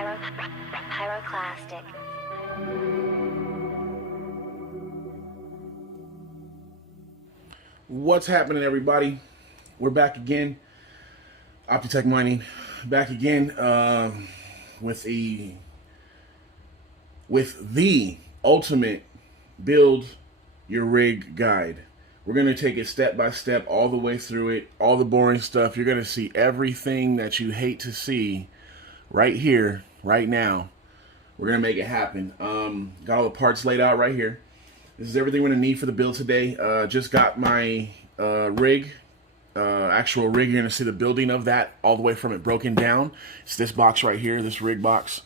Pyroclastic. What's happening, everybody? We're back again. OptiTech Mining, back again with the ultimate build your rig guide. We're going to take it step by step, all the way through it, all the boring stuff. You're going to see everything that you hate to see right here, right now. We're going to make it happen. Got all the parts laid out right here. This is everything we're going to need for the build today. Just got my rig, actual rig. You're going to see the building of that all the way from it broken down. It's this box right here, this rig box.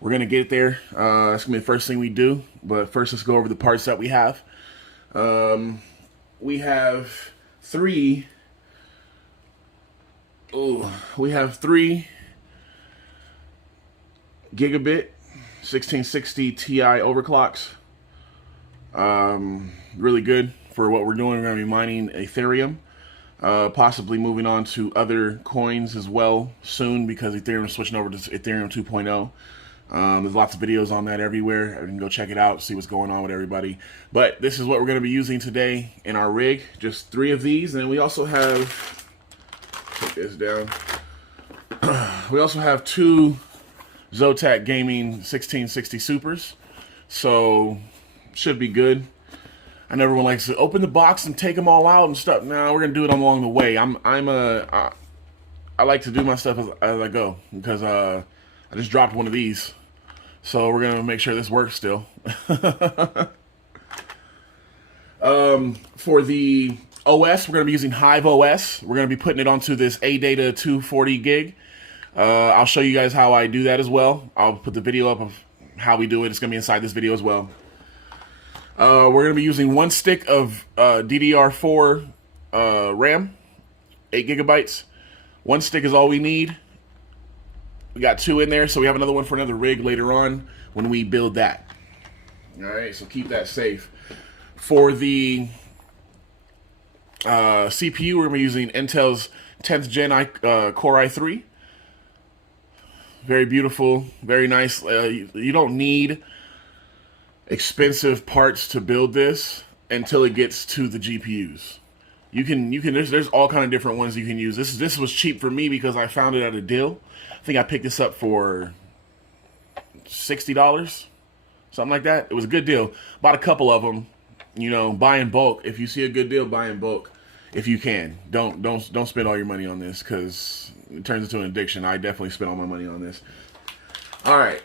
We're going to get it there. That's going to be the first thing we do. But first, let's go over the parts that we have. We have three gigabit 1660 Ti overclocks. Really good for what we're doing. We're going to be mining Ethereum, possibly moving on to other coins as well soon, because Ethereum is switching over to Ethereum 2.0. There's lots of videos on that everywhere. You can go check it out, see what's going on with everybody. But this is what we're going to be using today in our rig. Just 3 of these. And we also have, put this down. We also have 2 Zotac Gaming 1660 Supers. So, should be good. I know everyone likes to open the box and take them all out and stuff. No, we're going to do it along the way. I like to do my stuff as I go, because I just dropped one of these. So we're going to make sure this works still. For the OS, we're going to be using Hive OS. We're going to be putting it onto this ADATA 240 gig. I'll show you guys how I do that as well. I'll put the video up of how we do it. It's going to be inside this video as well. We're going to be using 1 stick of DDR4 RAM, 8 gigabytes. 1 stick is all we need. We got 2 in there, so we have another one for another rig later on when we build that. Alright, so keep that safe. For the CPU, we're going to be using Intel's 10th Gen Core i3. Very beautiful, very nice. You don't need expensive parts to build this until it gets to the GPUs. There's all kind of different ones you can use. This was cheap for me because I found it at a deal. I think I picked this up for $60, something like that. It was a good deal. Bought a couple of them. You know, buy in bulk. If you see a good deal, buy in bulk if you can. Don't spend all your money on this, because it turns into an addiction. I definitely spent all my money on this. All right,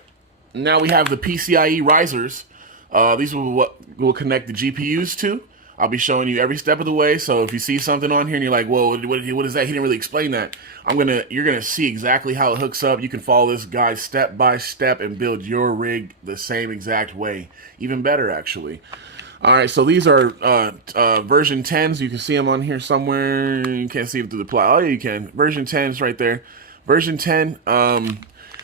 now we have the PCIe risers. These are what we'll connect the GPUs to. I'll be showing you every step of the way. So if you see something on here and you're like, "Whoa, what is that?" He didn't really explain that. You're gonna see exactly how it hooks up. You can follow this guide step by step and build your rig the same exact way, even better actually. All right, so these are version 10s. You can see them on here somewhere. You can't see them through the plot. Oh, yeah, you can. Version 10 is right there. Version 10.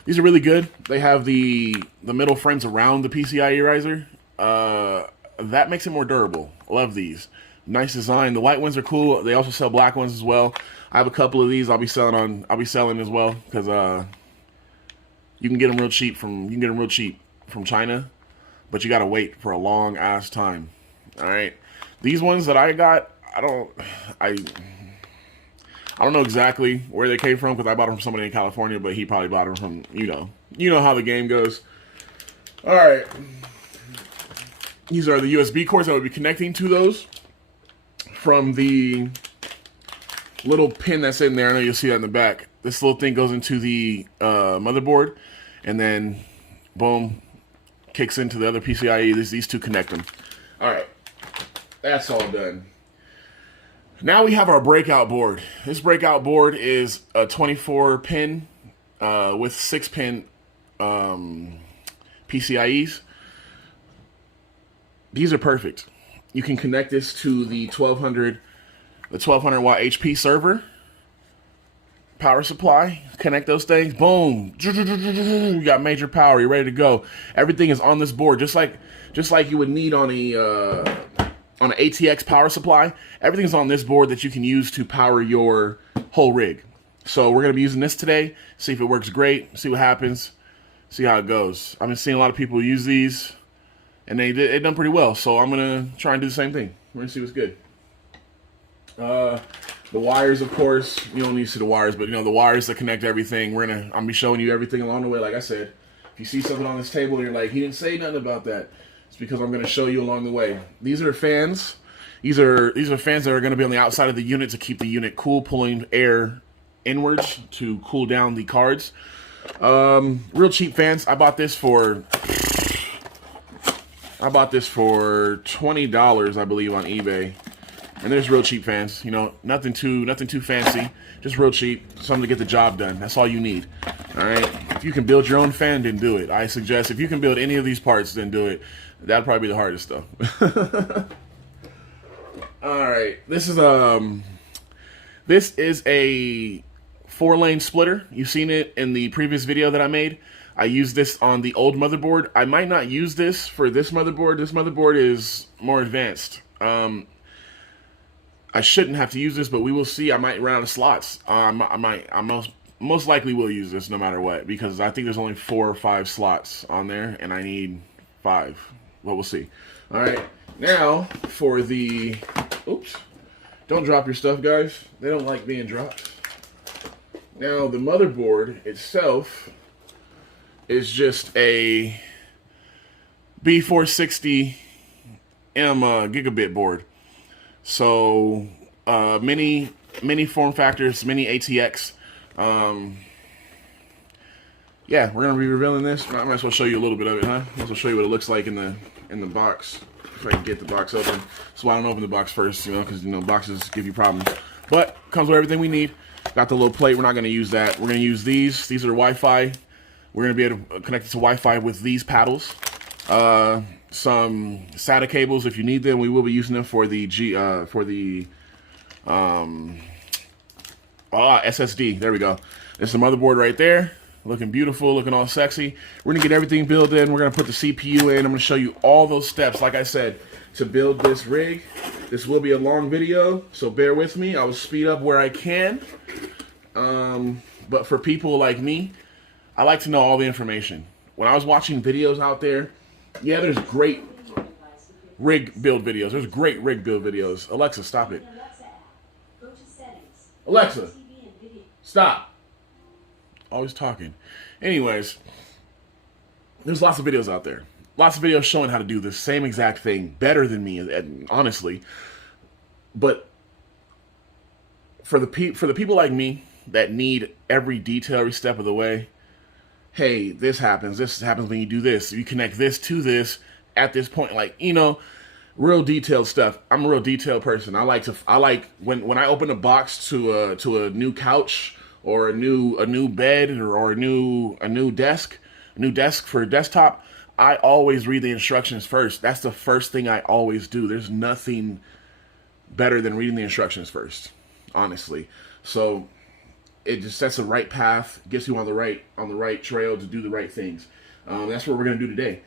These are really good. They have the middle frames around the PCIe riser. That makes it more durable. Love these. Nice design. The white ones are cool. They also sell black ones as well. I have a couple of these. I'll be selling as well, because you can get them real cheap from China, but you gotta wait for a long ass time. All right, these ones that I got, I don't know exactly where they came from, because I bought them from somebody in California, but he probably bought them from, you know how the game goes. All right. These are the USB cords that would be connecting to those from the little pin that's in there. I know you'll see that in the back. This little thing goes into the motherboard, and then boom, kicks into the other PCIe. These 2 connect them. All right, that's all done. Now we have our breakout board. This breakout board is a 24-pin with 6-pin PCIes. These are perfect. You can connect this to the 1200 watt HP server power supply. Connect those things. Boom. You got major power. You're ready to go. Everything is on this board, just like you would need on an ATX power supply. Everything's on this board that you can use to power your whole rig. So we're going to be using this today. See if it works great. See what happens. See how it goes. I've been seeing a lot of people use these, and they done pretty well. So I'm gonna try and do the same thing. We're gonna see what's good. The wires, of course, you don't need to see the wires, but you know the wires that connect everything. I'm gonna be showing you everything along the way. Like I said, if you see something on this table and you're like, he didn't say nothing about that, it's because I'm gonna show you along the way. These are fans. These are fans that are gonna be on the outside of the unit to keep the unit cool, pulling air inwards to cool down the cards. Real cheap fans. I bought this for $20, I believe, on eBay. And there's real cheap fans, you know, nothing too fancy, just real cheap, something to get the job done. That's all you need. All right. If you can build your own fan, then do it. I suggest if you can build any of these parts, then do it. That'll probably be the hardest though. All right. This is a 4-lane splitter. You've seen it in the previous video that I made. I used this on the old motherboard. I might not use this for this motherboard. This motherboard is more advanced. I shouldn't have to use this, but we will see. I might run out of slots. I most likely will use this no matter what, because I think there's only 4 or 5 slots on there, and I need 5. But we'll see. All right, now for the, oops, don't drop your stuff, guys. They don't like being dropped. Now the motherboard itself is just a B460M gigabit board. So many form factors, many ATX. Yeah, we're gonna be revealing this. I might as well show you a little bit of it, huh? Might as well show you what it looks like in the box. If I can get the box open. That's why I don't open the box first, you know, because you know boxes give you problems. But comes with everything we need. Got the little plate. We're not gonna use that. We're gonna use these. These are Wi-Fi. We're gonna be able to connect it to Wi-Fi with these paddles. Some SATA cables if you need them. We will be using them for the SSD. There we go. It's the motherboard right there. Looking beautiful, looking all sexy. We're gonna get everything built in. We're gonna put the CPU in. I'm gonna show you all those steps, like I said, to build this rig. This will be a long video, so bear with me. I will speed up where I can. But for people like me, I like to know all the information. When I was watching videos out there, yeah, there's great rig build videos. There's great rig build videos. Alexa, stop it. Alexa, stop. Always talking. Anyways, there's lots of videos out there. Lots of videos showing how to do the same exact thing better than me, honestly. But for the people like me that need every detail, every step of the way, hey, this happens when you do this. You connect this to this at this point, like, you know, real detailed stuff. I'm a real detailed person. I like when I open a box to a new couch or a new bed or a new desk for a desktop, I always read the instructions first. That's the first thing I always do. There's nothing better than reading the instructions first, honestly. So it just sets the right path, gets you on the right trail to do the right things. That's what we're gonna do today.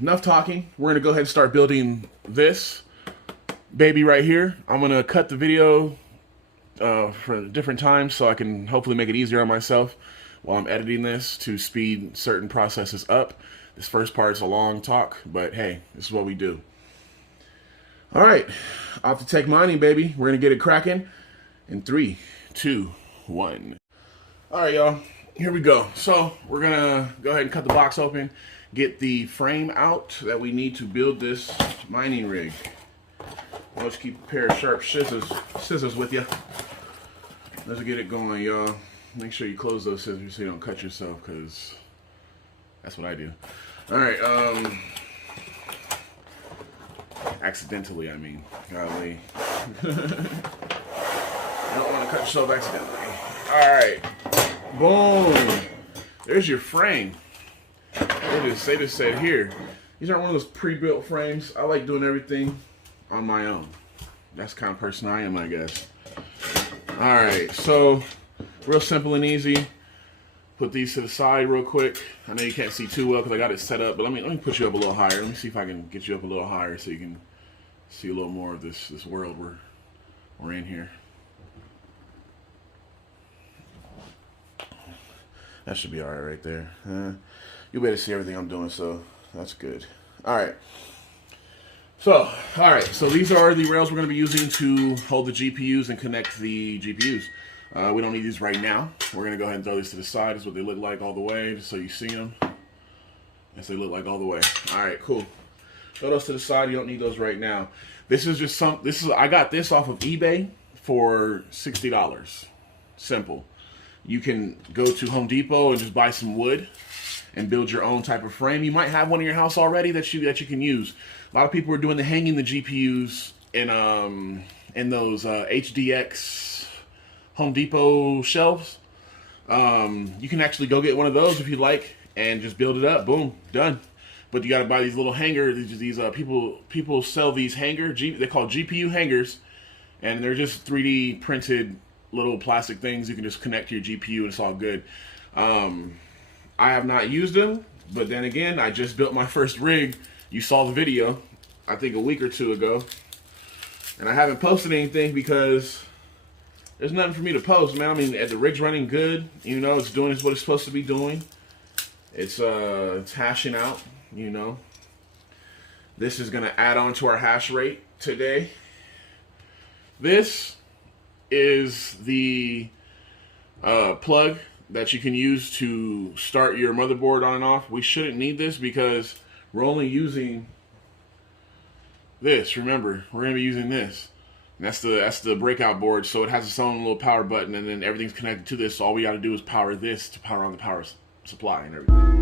Enough talking. We're gonna go ahead and start building this baby right here. I'm gonna cut the video for different times so I can hopefully make it easier on myself while I'm editing this to speed certain processes up. This first part's a long talk, but hey, this is what we do. All right, OptiTech Mining, baby. We're gonna get it cracking in 3, 2, 1. All right, y'all. Here we go. So we're gonna go ahead and cut the box open, get the frame out that we need to build this mining rig. Let's keep a pair of sharp scissors with you. Let's get it going, y'all. Make sure you close those scissors so you don't cut yourself, because that's what I do. All right, accidentally, I mean. Golly. You don't want to cut yourself accidentally. All right, boom. There's your frame. They just said here. These aren't one of those pre-built frames. I like doing everything on my own. That's the kind of person I am, I guess. All right, so real simple and easy. Put these to the side real quick. I know you can't see too well because I got it set up, but let me put you up a little higher. Let me see if I can get you up a little higher so you can see a little more of this world we're in here. That should be all right there. You'll be able to see everything I'm doing, so that's good. All right. So, all right. So these are the rails we're going to be using to hold the GPUs and connect the GPUs. We don't need these right now. We're going to go ahead and throw these to the side. This is what they look like all the way, just so you see them. Yes, they look like all the way. All right, cool. Throw those to the side. You don't need those right now. This is just I got this off of eBay for $60. Simple. You can go to Home Depot and just buy some wood and build your own type of frame. You might have one in your house already that you can use. A lot of people are doing hanging the GPUs in those HDX Home Depot shelves. You can actually go get one of those if you like and just build it up. Boom, done. But you got to buy these little hangers. These people sell these they're called GPU hangers, and they're just 3D printed little plastic things you can just connect to your GPU and it's all good. I have not used them, but then again, I just built my first rig. You saw the video, I think a week or two ago, and I haven't posted anything because there's nothing for me to post, man. I mean, the rig's running good. You know, it's doing what it's supposed to be doing. It's hashing out. You know, this is gonna add on to our hash rate today. This is the plug that you can use to start your motherboard on and off. We shouldn't need this because we're only using this. Remember, we're gonna be using this. And that's the breakout board, so it has its own little power button, and then everything's connected to this. So all we got to do is power this to power on the power supply and everything.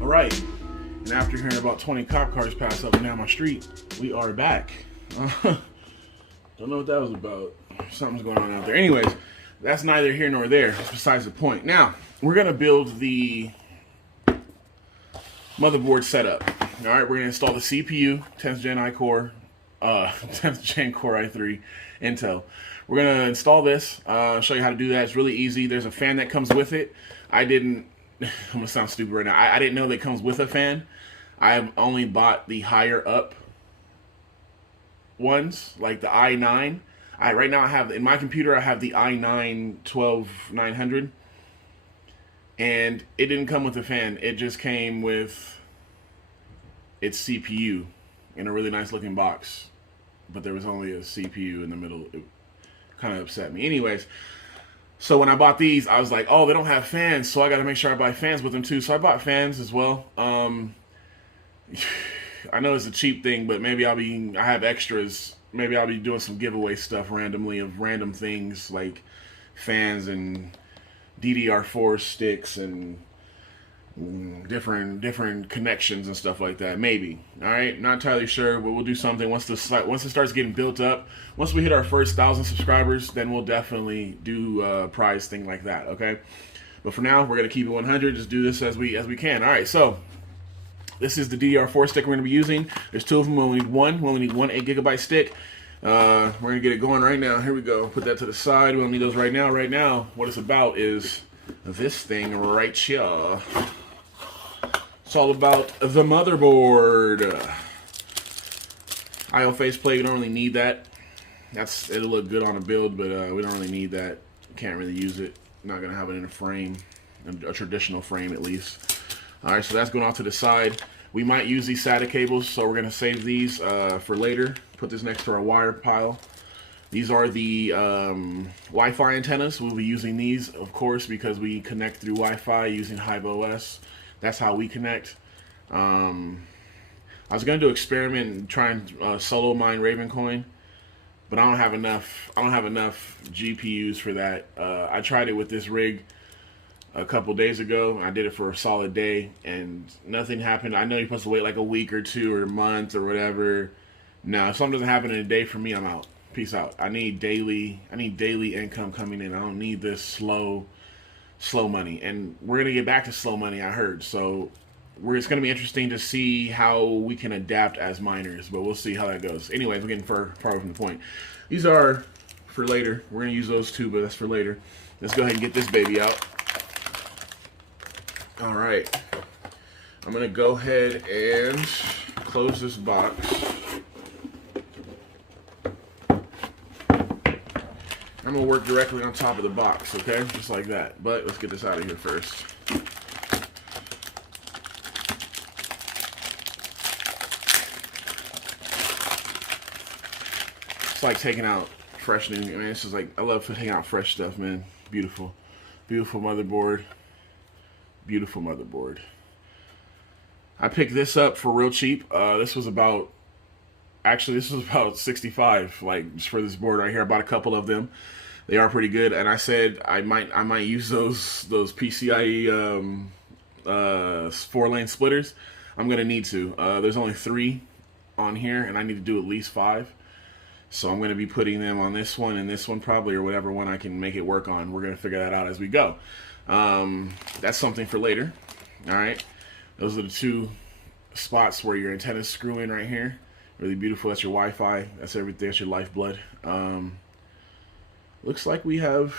Right, and after hearing about 20 cop cars pass up and down my street, we are back. Don't know what that was about. Something's going on out there. Anyways, that's neither here nor there. That's besides the point. Now, we're going to build the motherboard setup. All right, we're going to install the CPU, 10th Gen iCore, 10th Gen Core i3 Intel. We're going to install this, show you how to do that. It's really easy. There's a fan that comes with it. I'm going to sound stupid right now. I didn't know that it comes with a fan. I've only bought the higher up ones, like the i9. Right now I have, in my computer, I have the i9 12900. And it didn't come with a fan. It just came with its CPU in a really nice looking box. But there was only a CPU in the middle. It kind of upset me. Anyways, so when I bought these, I was like, oh, they don't have fans, so I got to make sure I buy fans with them too. So I bought fans as well. I know it's a cheap thing, but maybe I have extras. Maybe I'll be doing some giveaway stuff randomly of random things like fans and DDR4 sticks and different connections and stuff like that. Maybe. All right, not entirely sure, but we'll do something once it starts getting built up. Once we hit our first 1,000 subscribers, then we'll definitely do a prize thing like that. Okay, but for now, we're gonna keep it 100. Just do this as we can. All right, so this is the DDR4 stick we're gonna be using. There's two of them. We only need one. We only need one 8GB stick. We're gonna get it going right now. Here we go. Put that to the side. We don't need those right now. Right now, what it's about is this thing right here. It's all about the motherboard. IO faceplate, we don't really need that. It'll look good on a build, but we don't really need that. Can't really use it. not gonna have it in a frame, a traditional frame at least. All right, so that's going off to the side. We might use these SATA cables, so we're gonna save these for later. Put this next to our wire pile. These are the Wi-Fi antennas. We'll be using these, of course, because we connect through Wi-Fi using Hive OS. That's how we connect. I was gonna do an experiment and try and solo mine Ravencoin, but I don't have enough. I don't have enough GPUs for that. I tried it with this rig a couple days ago. I did it for a solid day, and nothing happened. I know you're supposed to wait like a week or two or a month or whatever. No, if something doesn't happen in a day for me, I'm out. Peace out. I need daily income coming in. I don't need this slow money. And we're gonna get back to slow money, I heard. So it's gonna be interesting to see how we can adapt as miners, but we'll see how that goes. Anyways, we're getting far from the point. These are for later. We're gonna use those too, but that's for later. Let's go ahead and get this baby out. All right. I'm gonna go ahead and close this box. I'm gonna work directly on top of the box, okay? Just like that. But let's get this out of here first. It's like taking out fresh new, man. This is like, I love taking out fresh stuff, man. Beautiful. Beautiful motherboard. Beautiful motherboard. I picked this up for real cheap. This was about 65, like, just for this board right here. I bought a couple of them. They are pretty good, and I said I might use those PCIe 4-lane splitters. I'm gonna need to. There's only 3 on here, and I need to do at least 5. So I'm gonna be putting them on this one and this one probably, or whatever one I can make it work on. We're gonna figure that out as we go. That's something for later. All right, those are the 2 spots where your antennas screw in right here. Really beautiful. That's your Wi-Fi. That's everything. That's your lifeblood. Looks like we have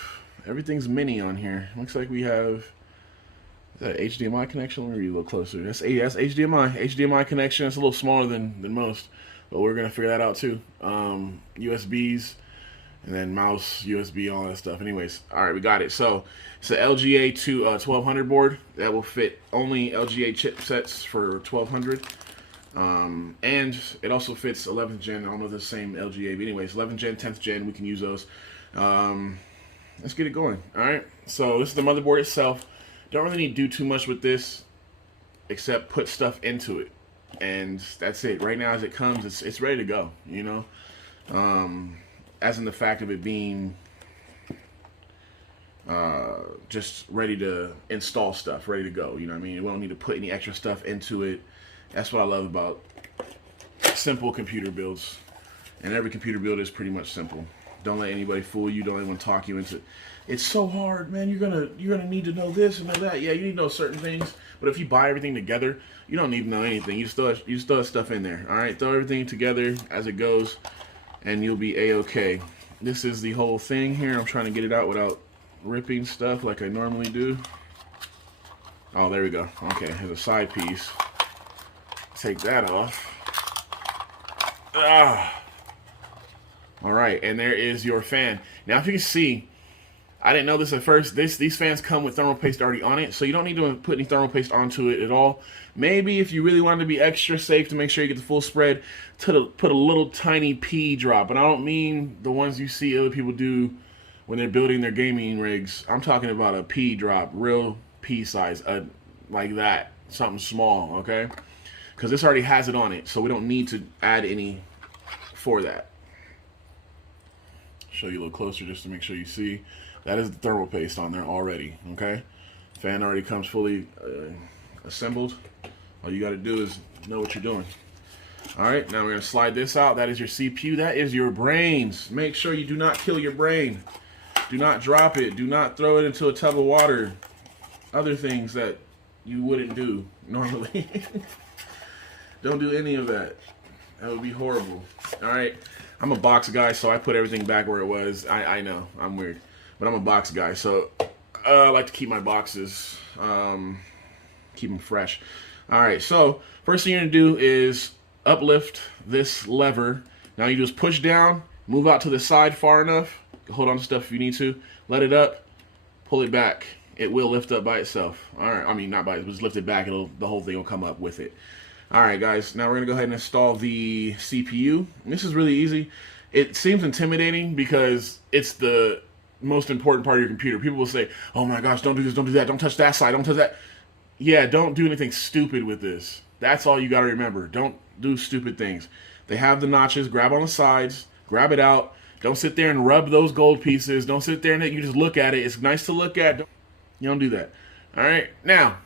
everything's mini on here. Looks like we have that HDMI connection. Let me read a little closer. That's HDMI connection. It's a little smaller than most, but we're gonna figure that out too. USBs, and then mouse, USB, all that stuff. Anyways, all right, we got it. So it's an LGA 1200 board that will fit only LGA chipsets for 1200. And it also fits 11th gen. I don't know if it's the same LGA, but anyways, 11th gen, 10th gen, we can use those. Let's get it going. All right, so this is the motherboard itself. Don't really need to do too much with this except put stuff into it, and that's it. Right now, as it comes, it's ready to go, you know. As in the fact of it being just ready to install stuff, ready to go, you know what I mean? We don't need to put any extra stuff into it. That's what I love about simple computer builds. And every computer build is pretty much simple. Don't let anybody fool you. Don't let anyone talk you into it. It's so hard, man. You're gonna need to know this and know that. Yeah, you need to know certain things. But if you buy everything together, you don't need to know anything. You still have stuff in there. All right, throw everything together as it goes, and you'll be a-okay. This is the whole thing here. I'm trying to get it out without ripping stuff like I normally do. Oh, there we go. Okay, here's a side piece. Take that off. All right, and there is your fan. Now, if you can see, I didn't know this at first. These fans come with thermal paste already on it, so you don't need to put any thermal paste onto it at all. Maybe if you really wanted to be extra safe to make sure you get the full spread, put a little tiny P drop. And I don't mean the ones you see other people do when they're building their gaming rigs. I'm talking about a P drop, real P size, like that, something small, okay? Because this already has it on it, so we don't need to add any for that. Show you a little closer just to make sure you see. That is the thermal paste on there already, okay? Fan already comes fully assembled. All you got to do is know what you're doing. All right, now we're going to slide this out. That is your CPU. That is your brains. Make sure you do not kill your brain. Do not drop it. Do not throw it into a tub of water. Other things that you wouldn't do normally. Don't do any of that. That would be horrible. All right. I'm a box guy, so I put everything back where it was. I know, I'm weird. But I'm a box guy, so I like to keep my boxes, keep them fresh. All right, so first thing you're going to do is uplift this lever. Now you just push down, move out to the side far enough. Hold on to stuff if you need to. Let it up. pull it back. It will lift up by itself. All right, I mean not by it, was lifted back. The whole thing will come up with it. All right, guys. Now we're gonna go ahead and install the CPU. And this is really easy. It seems intimidating because it's the most important part of your computer. People will say, "Oh my gosh, don't do this, don't do that, don't touch that side, don't touch that." Yeah, don't do anything stupid with this. That's all you got to remember. Don't do stupid things. They have the notches. Grab on the sides. Grab it out. Don't sit there and rub those gold pieces. Don't sit there and you just look at it. It's nice to look at. You don't do that. All right. Now,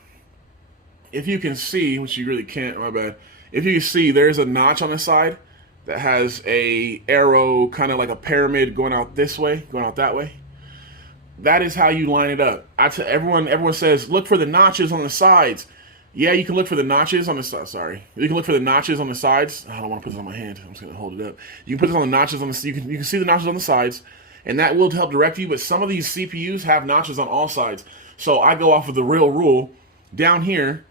if you can see, which you really can't, my bad. If you can see, there's a notch on the side that has a arrow, kind of like a pyramid going out this way, going out that way. That is how you line it up. Everyone says, look for the notches on the sides. Yeah, you can look for the notches on the sides. Sorry. You can look for the notches on the sides. I don't want to put this on my hand. I'm just going to hold it up. You can put this on the notches on the, you can see the notches on the sides, and that will help direct you, but some of these CPUs have notches on all sides. So I go off of the real rule. Down here,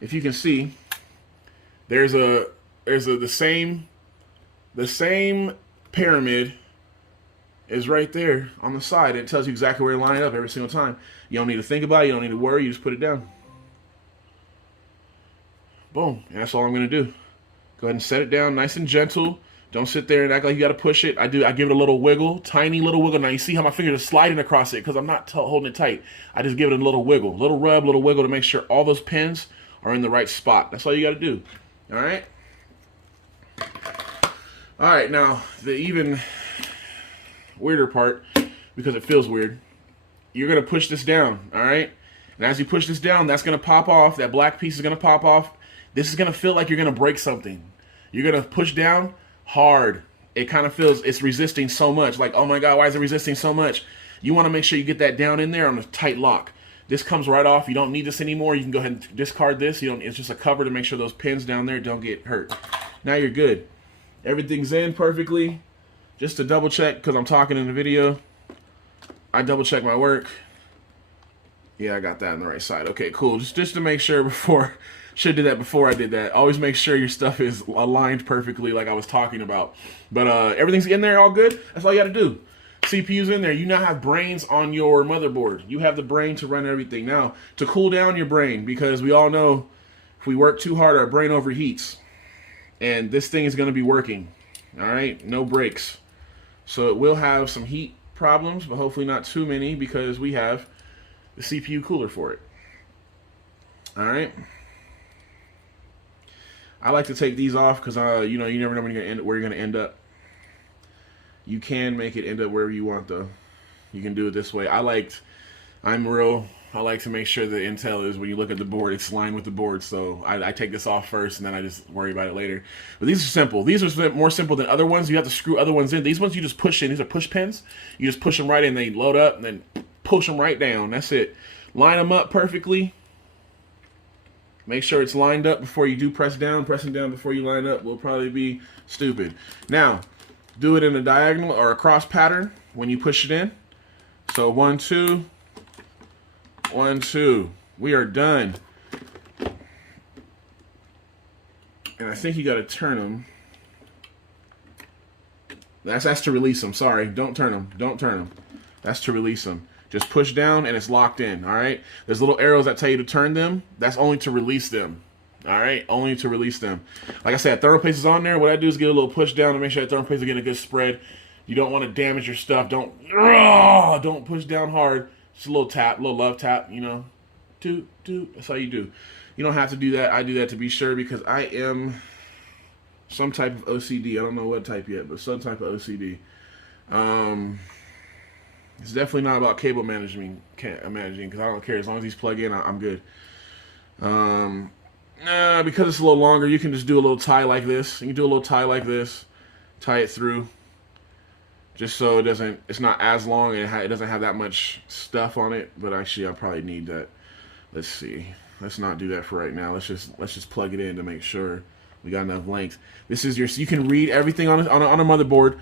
if you can see, there's the same pyramid is right there on the side. It tells you exactly where to line it up every single time. You don't need to think about it. You don't need to worry. You just put it down. Boom. And that's all I'm going to do. Go ahead and set it down nice and gentle. Don't sit there and act like you got to push it. I give it a little wiggle, tiny little wiggle. Now you see how my fingers are sliding across it because I'm not holding it tight. I just give it a little wiggle, little rub, little wiggle to make sure all those pins are in the right spot. That's all you got to do. All right? All right, now the even weirder part, because it feels weird, you're going to push this down, all right? And as you push this down, that's going to pop off. That black piece is going to pop off. This is going to feel like you're going to break something. You're going to push down hard. It kind of feels it's resisting so much. Like, oh my God, why is it resisting so much? You want to make sure you get that down in there on a tight lock. This comes right off. You don't need this anymore. You can go ahead and discard this. It's just a cover to make sure those pins down there don't get hurt. Now you're good. Everything's in perfectly. Just to double check, because I'm talking in the video, I double check my work. Yeah, I got that on the right side. Okay, cool. Just to make sure before, should do that before I did that. Always make sure your stuff is aligned perfectly like I was talking about. But everything's in there all good. That's all you got to do. CPU's in there. You now have brains on your motherboard. You have the brain to run everything. Now, to cool down your brain, because we all know if we work too hard, our brain overheats. And this thing is going to be working. All right? No breaks. So it will have some heat problems, but hopefully not too many because we have the CPU cooler for it. All right. I like to take these off because you never know where you're going to end up. You can make it end up wherever you want though. You can do it this way. I like to make sure the Intel is, when you look at the board, it's lined with the board. So I take this off first, and then I just worry about it later. But these are simple. These are more simple than other ones. You have to screw other ones in. These ones you just push in. These are push pins. You just push them right in. They load up, and then push them right down. That's it. Line them up perfectly. Make sure it's lined up before you do press down. Pressing down before you line up will probably be stupid. Now, do it in a diagonal or a cross pattern when you push it in. So 1, 2. 1, 2. We are done. And I think you got to turn them. That's to release them. Sorry, don't turn them. Don't turn them. That's to release them. Just push down and it's locked in. All right. There's little arrows that tell you to turn them. That's only to release them. All right, only to release them. Like I said, thermal paste is on there. What I do is get a little push down to make sure that thermal paste is getting a good spread. You don't want to damage your stuff. Don't push down hard. Just a little tap, a little love tap, you know. Toot, toot. That's how you do. You don't have to do that. I do that to be sure because I am some type of OCD. I don't know what type yet, but some type of OCD. It's definitely not about cable managing because I don't care. As long as these plug in, I'm good. Because it's a little longer, you can just do a little tie like this. You can do a little tie like this, tie it through, just so it's not as long and it doesn't have that much stuff on it. But actually, I probably need that. Let's see. Let's not do that for right now. Let's just plug it in to make sure we got enough length. This is you can read everything on a motherboard.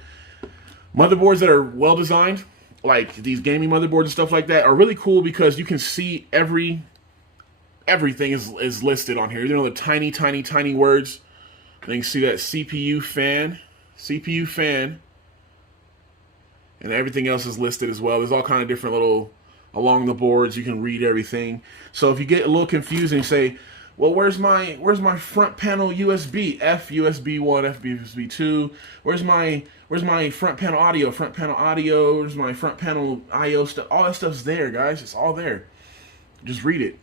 Motherboards that are well designed, like these gaming motherboards and stuff like that, are really cool because you can see everything is listed on here. You know, the tiny, tiny, tiny words. And you can see that CPU fan, and everything else is listed as well. There's all kind of different little along the boards. You can read everything. So if you get a little confused and you say, well, where's my front panel USB? USB 1, USB 2. Where's my front panel audio? Front panel audio. Where's my front panel IO stuff? All that stuff's there, guys. It's all there. Just read it.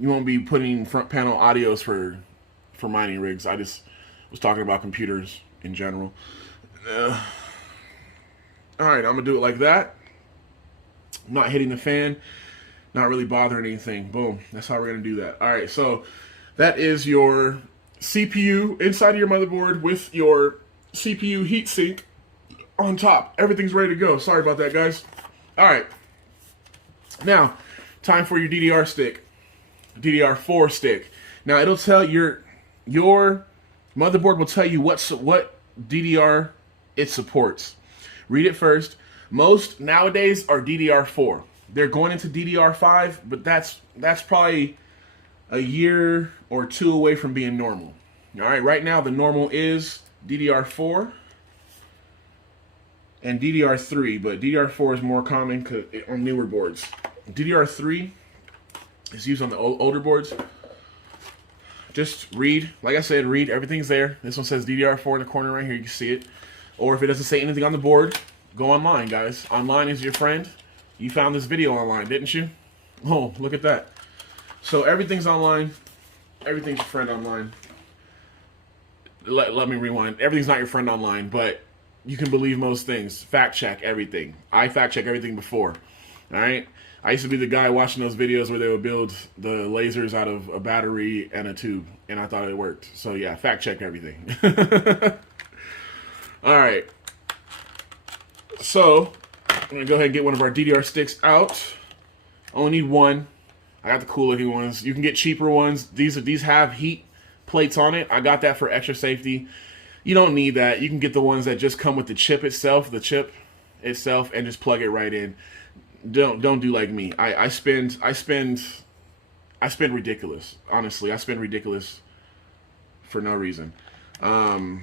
You won't be putting front panel audios for mining rigs. I just was talking about computers in general. All right, I'm gonna do it like that. Not hitting the fan, not really bothering anything. Boom. That's how we're gonna do that. All right, so that is your CPU inside of your motherboard with your CPU heatsink on top. Everything's ready to go. Sorry about that, guys. All right. Now, time for your DDR stick. DDR4 stick. Now it'll tell your motherboard will tell you what DDR it supports. Read it first. Most nowadays are DDR4. They're going into DDR5, but that's probably a year or two away from being normal. All right, right now the normal is DDR4 and DDR3, but DDR4 is more common on newer boards. DDR3 is used on the older boards. Just read, like I said, read. Everything's there. This one says DDR4 in the corner right here. You can see it. Or if it doesn't say anything on the board, go online, guys. Online is your friend. You found this video online, didn't you? Oh, look at that. So everything's online. Everything's your friend online. Let me rewind. Everything's not your friend online, but you can believe most things. Fact check everything. I fact check everything before. All right? I used to be the guy watching those videos where they would build the lasers out of a battery and a tube, and I thought it worked. So yeah, fact check everything. All right. So I'm gonna go ahead and get one of our DDR sticks out. Only need one. I got the cool looking ones. You can get cheaper ones. These have heat plates on it. I got that for extra safety. You don't need that. You can get the ones that just come with the chip itself, and just plug it right in. Don't do like me. I spend ridiculous. Honestly, I spend ridiculous for no reason. I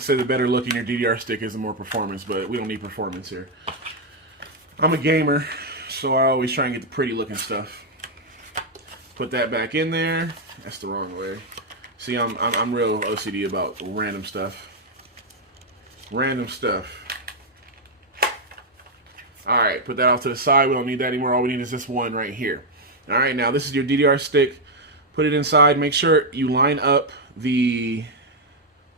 say the better looking your DDR stick is, the more performance, but we don't need performance here. I'm a gamer, so I always try and get the pretty looking stuff. Put that back in there. That's the wrong way. See, I'm real OCD about random stuff. Random stuff. Alright, put that off to the side. We don't need that anymore. All we need is this one right here. Alright, now this is your DDR stick. Put it inside. Make sure you line up the...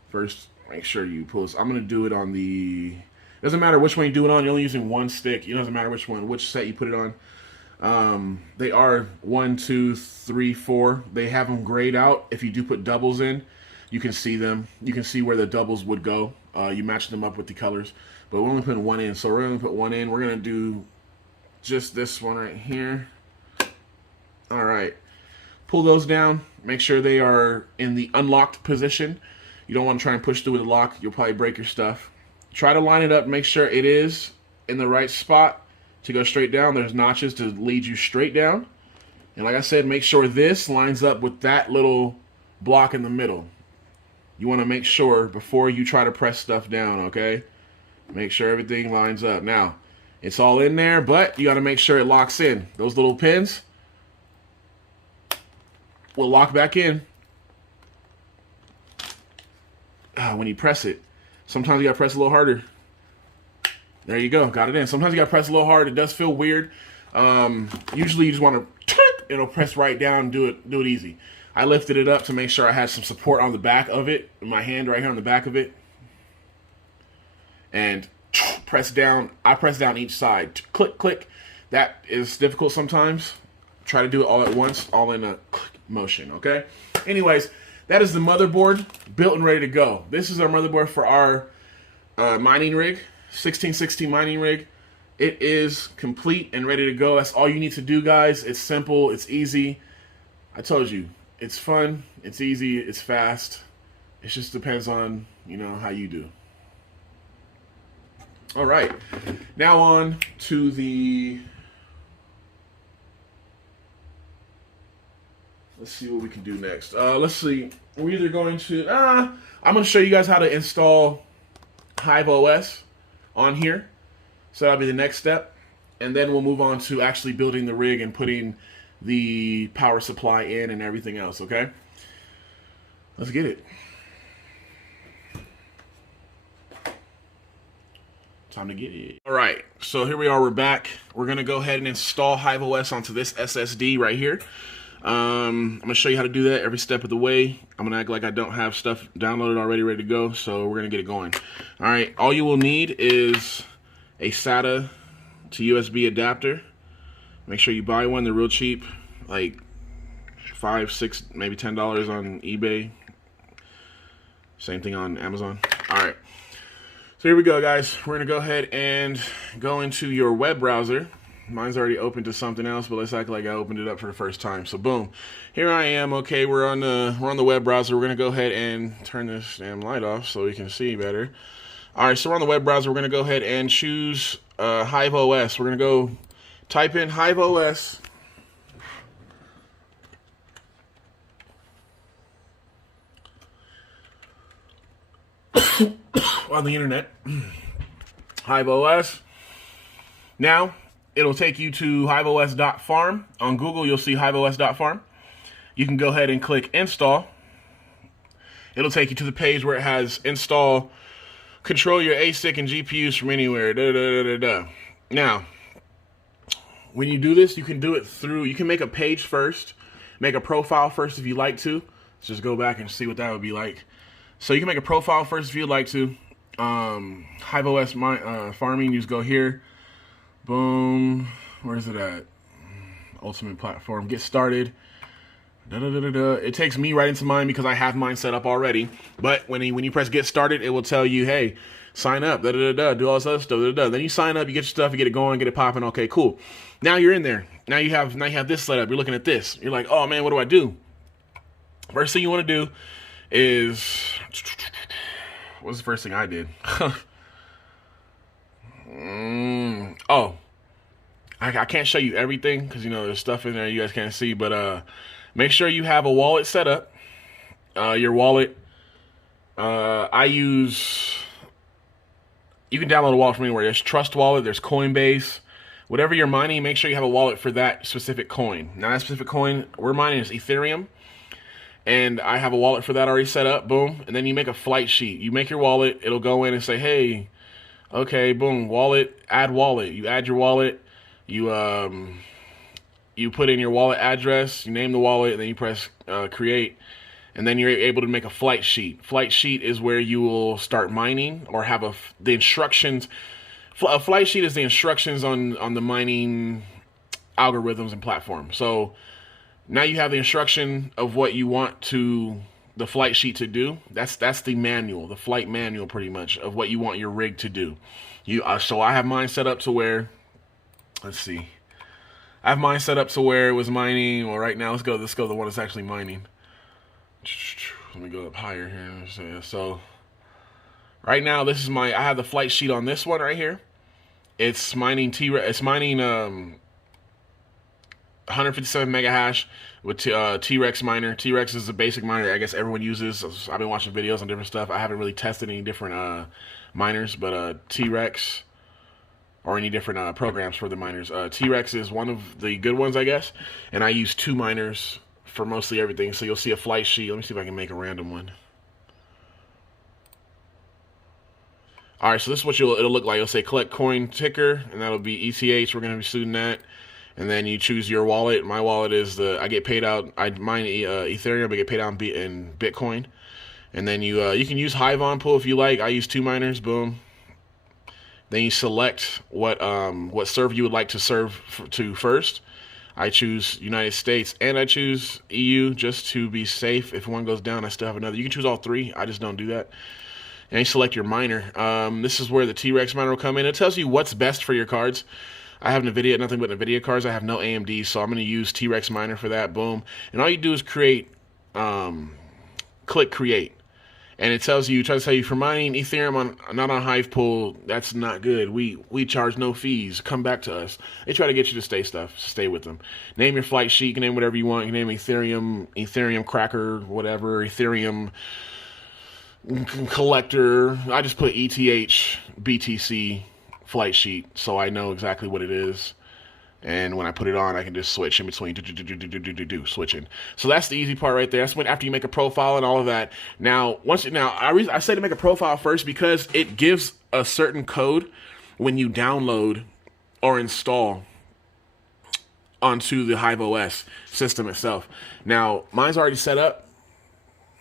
First, make sure you pull this. I'm going to do it on the... Doesn't matter which one you do it on. You're only using one stick. It doesn't matter which set you put it on. They are 1, 2, 3, 4. They have them grayed out. If you do put doubles in, you can see them. You can see where the doubles would go. You match them up with the colors. But we're only putting one in, so we're going to put one in. We're going to do just this one right here. All right. Pull those down. Make sure they are in the unlocked position. You don't want to try and push through with a lock. You'll probably break your stuff. Try to line it up. Make sure it is in the right spot to go straight down. There's notches to lead you straight down. And like I said, make sure this lines up with that little block in the middle. You want to make sure before you try to press stuff down, okay? Make sure everything lines up. Now, it's all in there, but you got to make sure it locks in. Those little pins will lock back in when you press it. Sometimes you got to press a little harder. There you go. Got it in. Sometimes you got to press a little hard. It does feel weird. Usually you just want to, it'll press right down, do it easy. I lifted it up to make sure I had some support on the back of it. My hand right here on the back of it. And press down. I press down each side. Click, click. That is difficult sometimes. Try to do it all at once, all in a click motion, okay? Anyways, that is the motherboard built and ready to go. This is our motherboard for our mining rig, 1616 mining rig. It is complete and ready to go. That's all you need to do, guys. It's simple. It's easy. I told you, it's fun. It's easy. It's fast. It just depends on, how you do. All right, now on to the, let's see what we can do next. Let's see, we're either going to, I'm going to show you guys how to install Hive OS on here. So that'll be the next step. And then we'll move on to actually building the rig and putting the power supply in and everything else, okay? Let's get it. Time to get it. All right, so here we are, we're back. We're gonna go ahead and install HiveOS onto this SSD right here. I'm gonna show you how to do that every step of the way. I'm gonna act like I don't have stuff downloaded already, ready to go, so we're gonna get it going. All right, all you will need is a SATA to USB adapter. Make sure you buy one, they're real cheap, like $5, $6, maybe $10 on eBay. Same thing on Amazon. All right, so here we go, guys. We're gonna go ahead and go into your web browser. Mine's already open to something else, but let's act like I opened it up for the first time. So boom, here I am. Okay, we're on the web browser. We're gonna go ahead and turn this damn light off so we can see better. All right, so we're on the web browser. We're gonna go ahead and choose HiveOS. We're gonna go type in HiveOS. On the internet, HiveOS. Now it'll take you to HiveOS.farm. On Google, you'll see HiveOS.farm. You can go ahead and click install. It'll take you to the page where it has install, control your ASIC and GPUs from anywhere. Now, when you do this, you can do it through, you can make a page first, make a profile first if you like to. Let's just go back and see what that would be like. So you can make a profile first if you'd like to. HiveOS farming, you just go here. Boom. Where's it at? Ultimate platform. Get started. It takes me right into mine because I have mine set up already. But when you press get started, it will tell you, hey, sign up. Do all this other stuff. Then you sign up, you get your stuff, you get it going, get it popping. Okay, cool. Now you're in there. Now you have this set up. You're looking at this. You're like, oh man, what do I do? First thing you want to do is, what's the first thing I did? Oh, I can't show you everything because, you know, there's stuff in there you guys can't see, but make sure you have a wallet set up. Your wallet, you can download a wallet from anywhere. There's Trust Wallet, there's Coinbase. Whatever you're mining, make sure you have a wallet for that specific coin. Now that specific coin we're mining is Ethereum. And I have a wallet for that already set up, boom. And then you make a flight sheet. You make your wallet, it'll go in and say, hey, okay, boom, wallet, add wallet. You add your wallet, you put in your wallet address, you name the wallet, and then you press create. And then you're able to make a flight sheet. Flight sheet is where you will start mining or have the instructions. A flight sheet is the instructions on the mining algorithms and platform. So now you have the instruction of what you want the flight sheet to do. That's the manual, the flight manual pretty much of what you want your rig to do. So I have mine set up to where, let's see. I have mine set up to where it was mining. Well, right now, let's go the one that's actually mining. Let me go up higher here. So right now, this is I have the flight sheet on this one right here. It's mining it's mining 157 mega hash with T-Rex miner. T-Rex is a basic miner I guess everyone uses. I've been watching videos on different stuff. I haven't really tested any different miners, but T-Rex or any different programs for the miners. T-Rex is one of the good ones, I guess, and I use 2 miners for mostly everything. So you'll see a flight sheet. Let me see if I can make a random one. All right, so this is what it'll look like. It'll say collect coin ticker, and that'll be ETH. We're going to be shooting that. And then you choose your wallet. My wallet is I get paid out. I mine Ethereum, but get paid out in Bitcoin. And then you can use Hive on pool if you like. I use 2 miners. Boom. Then you select what server you would like to serve to first. I choose United States and I choose EU just to be safe. If one goes down, I still have another. You can choose all 3. I just don't do that. And you select your miner. This is where the T-Rex miner will come in. It tells you what's best for your cards. I have NVIDIA, nothing but NVIDIA cards. I have no AMD, so I'm going to use T-Rex miner for that. Boom. And all you do is create, click create. And it tries to tell you for mining Ethereum not on Hive pool, that's not good. We charge no fees. Come back to us. They try to get you to stay with them. Name your flight sheet. You can name whatever you want. You can name Ethereum Cracker, whatever, Ethereum collector. I just put ETH BTC flight sheet so I know exactly what it is. And when I put it on, I can just switch in between, switching. So that's the easy part right there. That's when after you make a profile and all of that. Now, I say to make a profile first because it gives a certain code when you download or install onto the Hive OS system itself. Now, mine's already set up,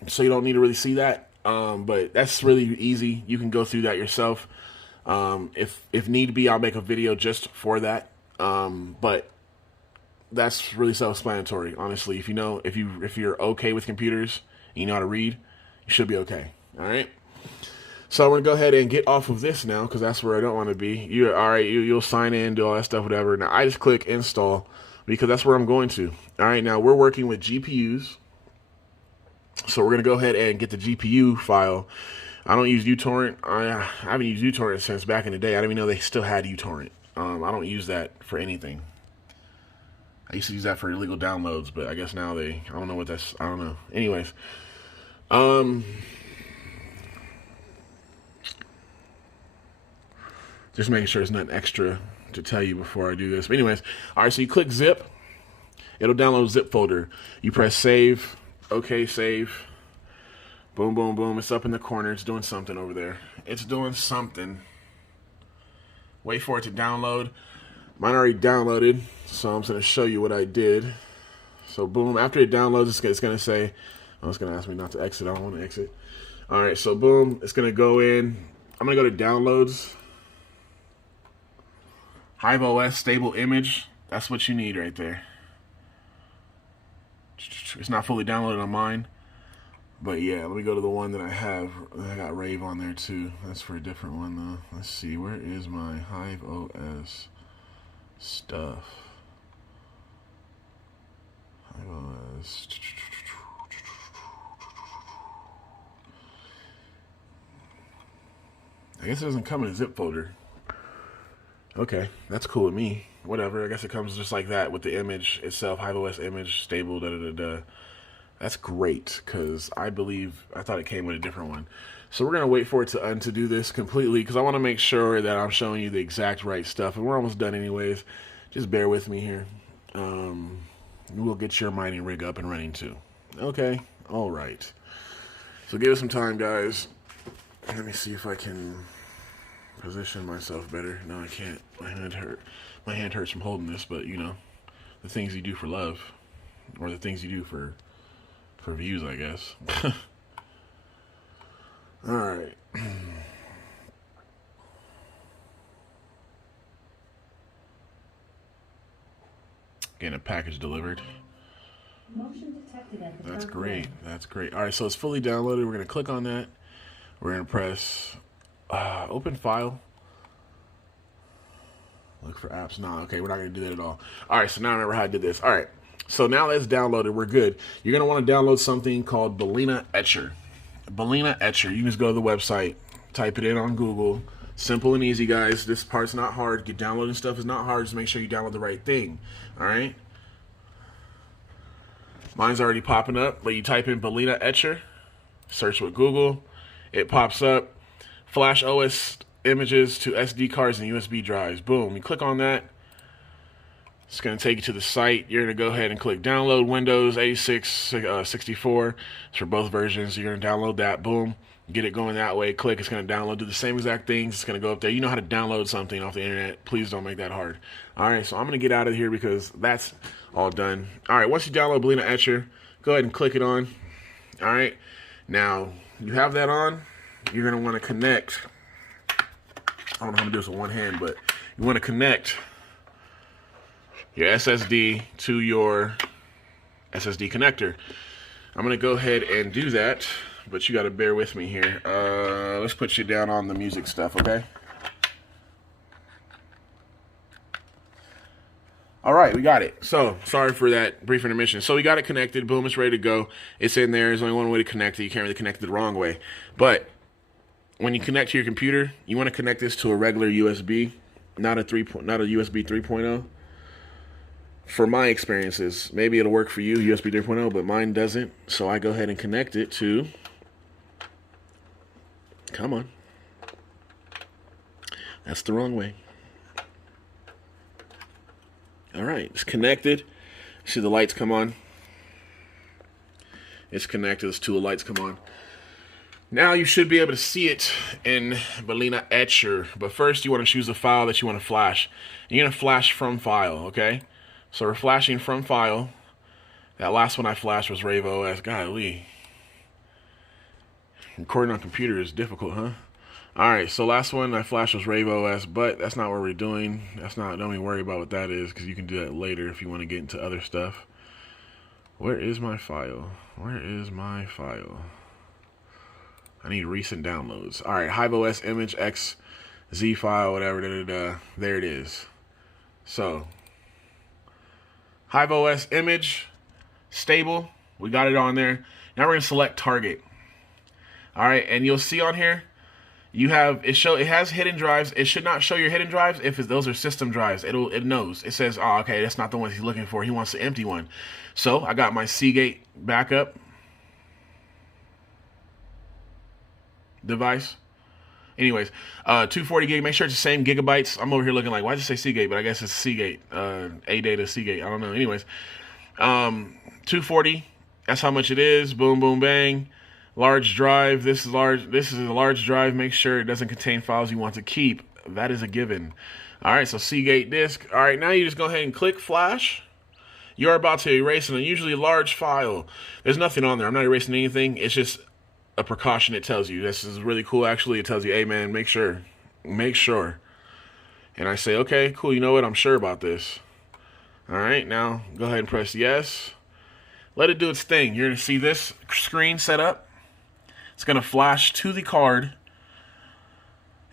so you don't need to really see that. But that's really easy. You can go through that yourself. If need be, I'll make a video just for that. But that's really self-explanatory, honestly. If you're okay with computers and you know how to read, you should be okay. All right. So we're gonna go ahead and get off of this now because that's where I don't want to be. You're all right. You'll sign in, do all that stuff, whatever. Now I just click install because that's where I'm going to. All right. Now we're working with GPUs, so we're gonna go ahead and get the GPU file. I don't use uTorrent. I haven't used uTorrent since back in the day. I didn't even know they still had uTorrent. I don't use that for anything. I used to use that for illegal downloads, but I guess now I don't know what that's, I don't know. Anyways, just making sure there's nothing extra to tell you before I do this. But anyways, all right, so you click zip. It'll download zip folder. You press save. Okay, save. Boom, boom, boom. It's up in the corner. It's doing something over there. It's doing something. Wait for it to download. Mine already downloaded, so I'm just going to show you what I did. So boom, after it downloads, it's going to say, oh, it's going to ask me not to exit. I don't want to exit. All right, so boom, it's going to go in. I'm going to go to downloads. Hive OS stable image. That's what you need right there. It's not fully downloaded on mine. But yeah, let me go to the one that I have. I got Rave on there too. That's for a different one though. Let's see, where is my Hive OS stuff? Hive OS. I guess it doesn't come in a zip folder. Okay, that's cool with me. Whatever, I guess it comes just like that with the image itself. Hive OS image, stable, da-da-da-da. That's great, because I thought it came with a different one. So we're going to wait for it to do this completely, because I want to make sure that I'm showing you the exact right stuff. And we're almost done anyways. Just bear with me here. We'll get your mining rig up and running too. Okay, all right. So give us some time, guys. Let me see if I can position myself better. No, I can't. My hand hurts from holding this, but you know, the things you do for love, or the things you do for views, I guess. All right. Getting a package delivered. Motion detected at the That's front great. door. That's great. All right, so it's fully downloaded. We're going to click on that. We're going to press open file. Look for apps. Nah, okay, we're not going to do that at all. All right, so now I remember how I did this. All right. So now that's downloaded. We're good. You're going to want to download something called Balena Etcher. Balena Etcher. You can just go to the website, type it in on Google. Simple and easy, guys. This part's not hard. Get downloading stuff is not hard. Just make sure you download the right thing. All right? Mine's already popping up, but you type in Balena Etcher, search with Google. It pops up. Flash OS images to SD cards and USB drives. Boom. You click on that. It's going to take you to the site. You're going to go ahead and click download Windows 86, 64. It's for both versions. You're going to download that. Boom. Get it going that way. Click. It's going to download. Do the same exact things. It's going to go up there. You know how to download something off the internet. Please don't make that hard. All right, so I'm going to get out of here because that's all done. All right, once you download Balena Etcher, go ahead and click it on. All right. Now, you have that on. You're going to want to connect. I don't know how to do this with one hand, but you want to connect your SSD to your SSD connector. I'm going to go ahead and do that, but you got to bear with me here. Let's put you down on the music stuff, okay? All right, we got it. So, sorry for that brief intermission. So, we got it connected. Boom, it's ready to go. It's in there. There's only one way to connect it. You can't really connect it the wrong way. But when you connect to your computer, you want to connect this to a regular USB, not a USB 3.0. For my experiences, maybe it'll work for you, USB 3.0, but mine doesn't. So I go ahead and connect it to Come on. That's the wrong way. All right, it's connected. See the lights come on. It's connected. Those two lights come on. Now you should be able to see it in Balena Etcher. But first you want to choose the file that you want to flash. You're going to flash from file, okay? So we're flashing from file. That last one I flashed was HiveOS. Golly. Recording on computer is difficult, huh? Alright, so last one I flashed was HiveOS, but that's not what we're doing. Don't even worry about what that is, because you can do that later if you want to get into other stuff. Where is my file? Where is my file? I need recent downloads. Alright, HiveOS image XZ file, whatever. There it is. So, HiveOS image, stable. We got it on there. Now we're going to select target. Alright, and you'll see on here, you have it has hidden drives. It should not show your hidden drives if those are system drives. It knows. It says, oh, okay, that's not the one he's looking for. He wants the empty one. So I got my Seagate backup device. Anyways, 240 gig. Make sure it's the same gigabytes. I'm over here looking like, why did you say Seagate? But I guess it's Seagate. A-Data Seagate. I don't know. Anyways, 240. That's how much it is. Boom, boom, bang. Large drive. This is large. This is a large drive. Make sure it doesn't contain files you want to keep. That is a given. All right. So Seagate disk. All right. Now you just go ahead and click flash. You're about to erase an unusually large file. There's nothing on there. I'm not erasing anything. It's just a precaution. It tells you this is really cool. Actually, it tells you, hey man, make sure. And I say, okay, cool. You know what? I'm sure about this. All right. Now go ahead and press yes. Let it do its thing. You're gonna see this screen set up. It's going to flash to the card.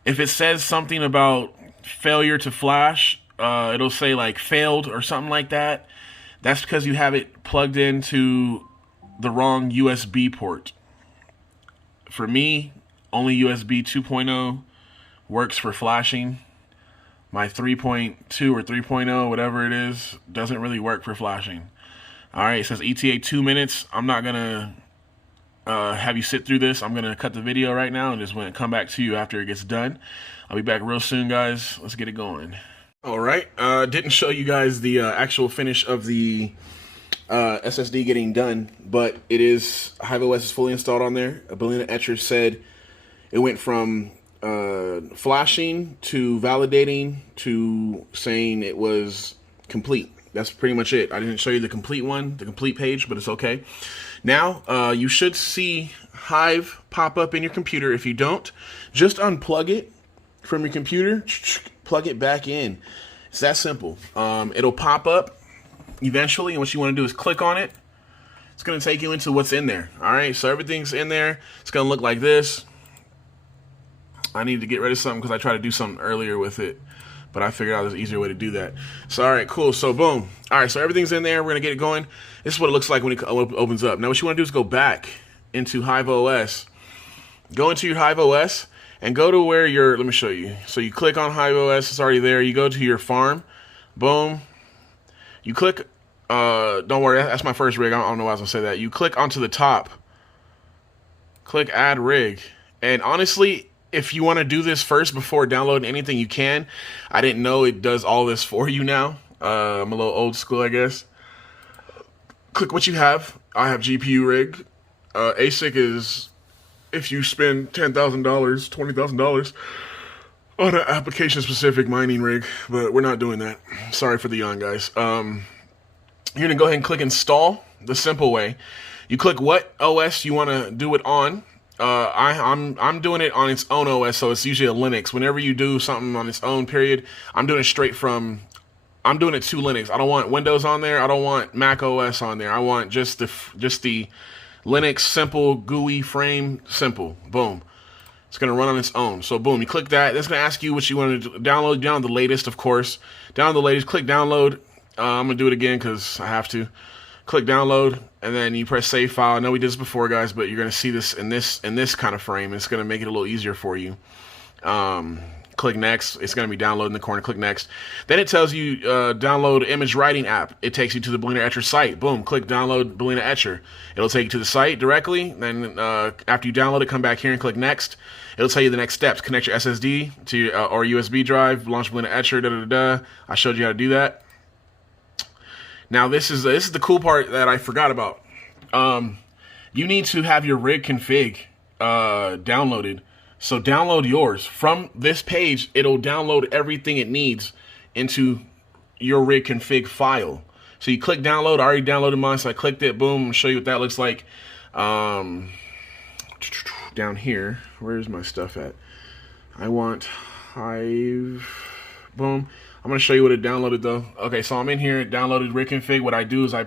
If it says something about failure to flash, it'll say like failed or something like that. That's because you have it plugged into the wrong USB port. For me, only USB 2.0 works for flashing. My 3.2 or 3.0, whatever it is, doesn't really work for flashing. All right, it says ETA 2 minutes. I'm not going to have you sit through this. I'm going to cut the video right now and just come back to you after it gets done. I'll be back real soon, guys. Let's get it going. All right. Didn't show you guys the actual finish of the SSD getting done, but it is, HiveOS is fully installed on there. Balena Etcher said it went from flashing to validating to saying it was complete. That's pretty much it. I didn't show you the complete one, the complete page, but it's okay. Now, you should see Hive pop up in your computer. If you don't, just unplug it from your computer, plug it back in. It's that simple. It'll pop up eventually, and what you want to do is click on it. It's going to take you into what's in there. All right, so everything's in there. It's going to look like this. I need to get rid of something because I tried to do something earlier with it, but I figured out there's an easier way to do that. So, all right, cool. So, boom. All right, so everything's in there. We're going to get it going. This is what it looks like when it opens up. Now, what you want to do is go back into HiveOS. Go into your HiveOS and go to where your, let me show you. So, you click on HiveOS. It's already there. You go to your farm. Boom. You click, don't worry, that's my first rig. I don't know why I was going to say that. You click onto the top. Click Add Rig. And honestly, if you want to do this first before downloading anything, you can. I didn't know it does all this for you now. I'm a little old school, I guess. Click what you have. I have GPU rig. ASIC is if you spend $10,000, $20,000 on an application-specific mining rig, but we're not doing that. Sorry for the young guys. You're gonna go ahead and click Install the simple way. You click what OS you want to do it on. I'm doing it on its own OS, so it's usually a Linux. Whenever you do something on its own, period, I'm doing it straight from. I'm doing it to Linux. I don't want Windows on there. I don't want Mac OS on there. I want just the Linux simple GUI frame simple. Boom. It's gonna run on its own. So boom, you click that. That's gonna ask you what you want to download. Download the latest, of course. Download the latest. Click download. I'm gonna do it again because I have to. Click download, and then you press save file. I know we did this before, guys, but you're gonna see this in this kind of frame. It's gonna make it a little easier for you. Click next. It's going to be download in the corner. Click next. Then it tells you download image writing app. It takes you to the Boolean Etcher site. Boom. Click download Boolean Etcher. It'll take you to the site directly. Then after you download it, come back here and click next. It'll tell you the next steps. Connect your SSD to your, or USB drive. Launch Boolean Etcher. I showed you how to do that. Now this is the cool part that I forgot about. You need to have your rig config downloaded. So download yours. From this page, it'll download everything it needs into your rig config file. So you click download. I already downloaded mine, so I clicked it. Boom. I'll show you what that looks like. Down here, where's my stuff at? I want Hive. Boom. I'm going to show you what it downloaded, though. Okay, so I'm in here. It downloaded rig config. What I do is I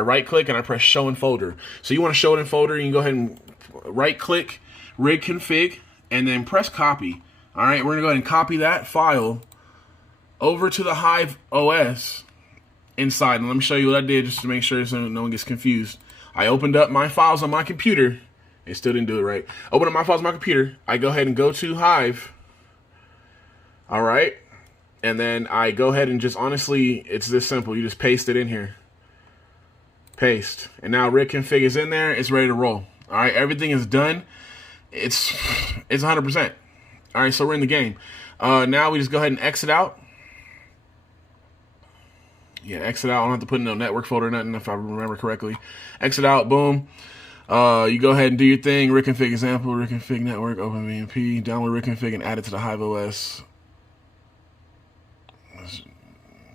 right click and I press show in folder. So you want to show it in folder, you can go ahead and right click rig config and then press copy. All right, we're going to go ahead and copy that file over to the Hive OS inside. And let me show you what I did just to make sure so no one gets confused. I opened up my files on my computer. It still didn't do it right. Open up my files on my computer. I go ahead and go to Hive. All right. And then I go ahead and just, honestly, it's this simple. You just paste it in here. Paste. And now rig config is in there. It's ready to roll. All right. Everything is done. It's 100%. All right. So we're in the game. Now we just go ahead and exit out. Yeah, exit out. I don't have to put in no network folder or nothing if I remember correctly. Exit out. Boom. You go ahead and do your thing. Rig config example. Rig config network. Open VMP. Download rig config and add it to the Hive OS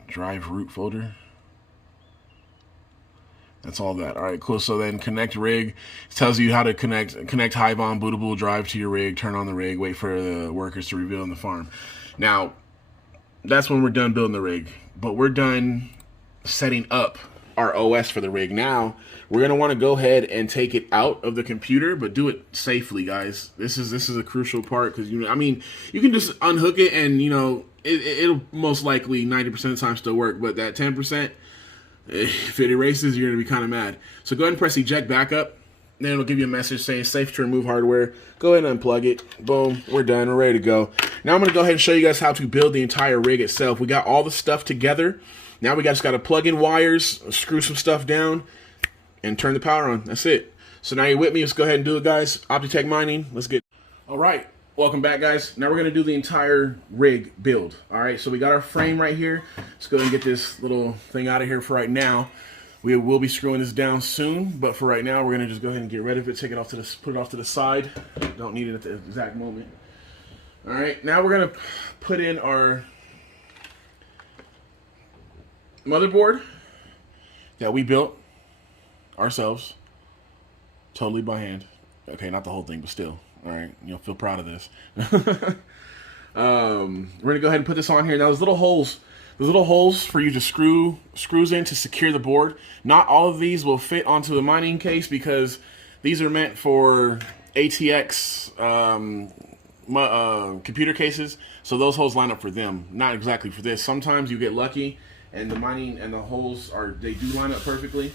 drive root folder. That's all that. All right, cool. So then connect rig. It tells you how to connect Hive on bootable drive to your rig, turn on the rig, wait for the workers to reveal in the farm. Now, that's when we're done building the rig. But we're done setting up our OS for the rig. Now, we're going to want to go ahead and take it out of the computer, but do it safely, guys. This is a crucial part because, you can just unhook it and, it'll most likely 90% of the time still work, but that 10%, if it erases, you're going to be kind of mad. So go ahead and press eject backup. Then it'll give you a message saying safe to remove hardware. Go ahead and unplug it. Boom, we're done. We're ready to go. Now I'm going to go ahead and show you guys how to build the entire rig itself. We got all the stuff together. Now we just got to plug in wires, screw some stuff down, and turn the power on. That's it. So now you're with me. Let's go ahead and do it, guys. OptiTech Mining. Let's get. All right. Welcome back, guys. Now we're going to do the entire rig build. All right. So we got our frame right here. Let's go ahead and get this little thing out of here for right now. We will be screwing this down soon, but for right now, we're going to just go ahead and get rid of it. Take it off to the, put it off to the side. Don't need it at the exact moment. All right. Now we're going to put in our motherboard that we built ourselves, totally by hand. Okay, not the whole thing, but still. All right, feel proud of this. We're gonna go ahead and put this on here. Now, those little holes for you to screws in to secure the board. Not all of these will fit onto the mining case because these are meant for ATX computer cases. So those holes line up for them, not exactly for this. Sometimes you get lucky and the mining and the holes do line up perfectly.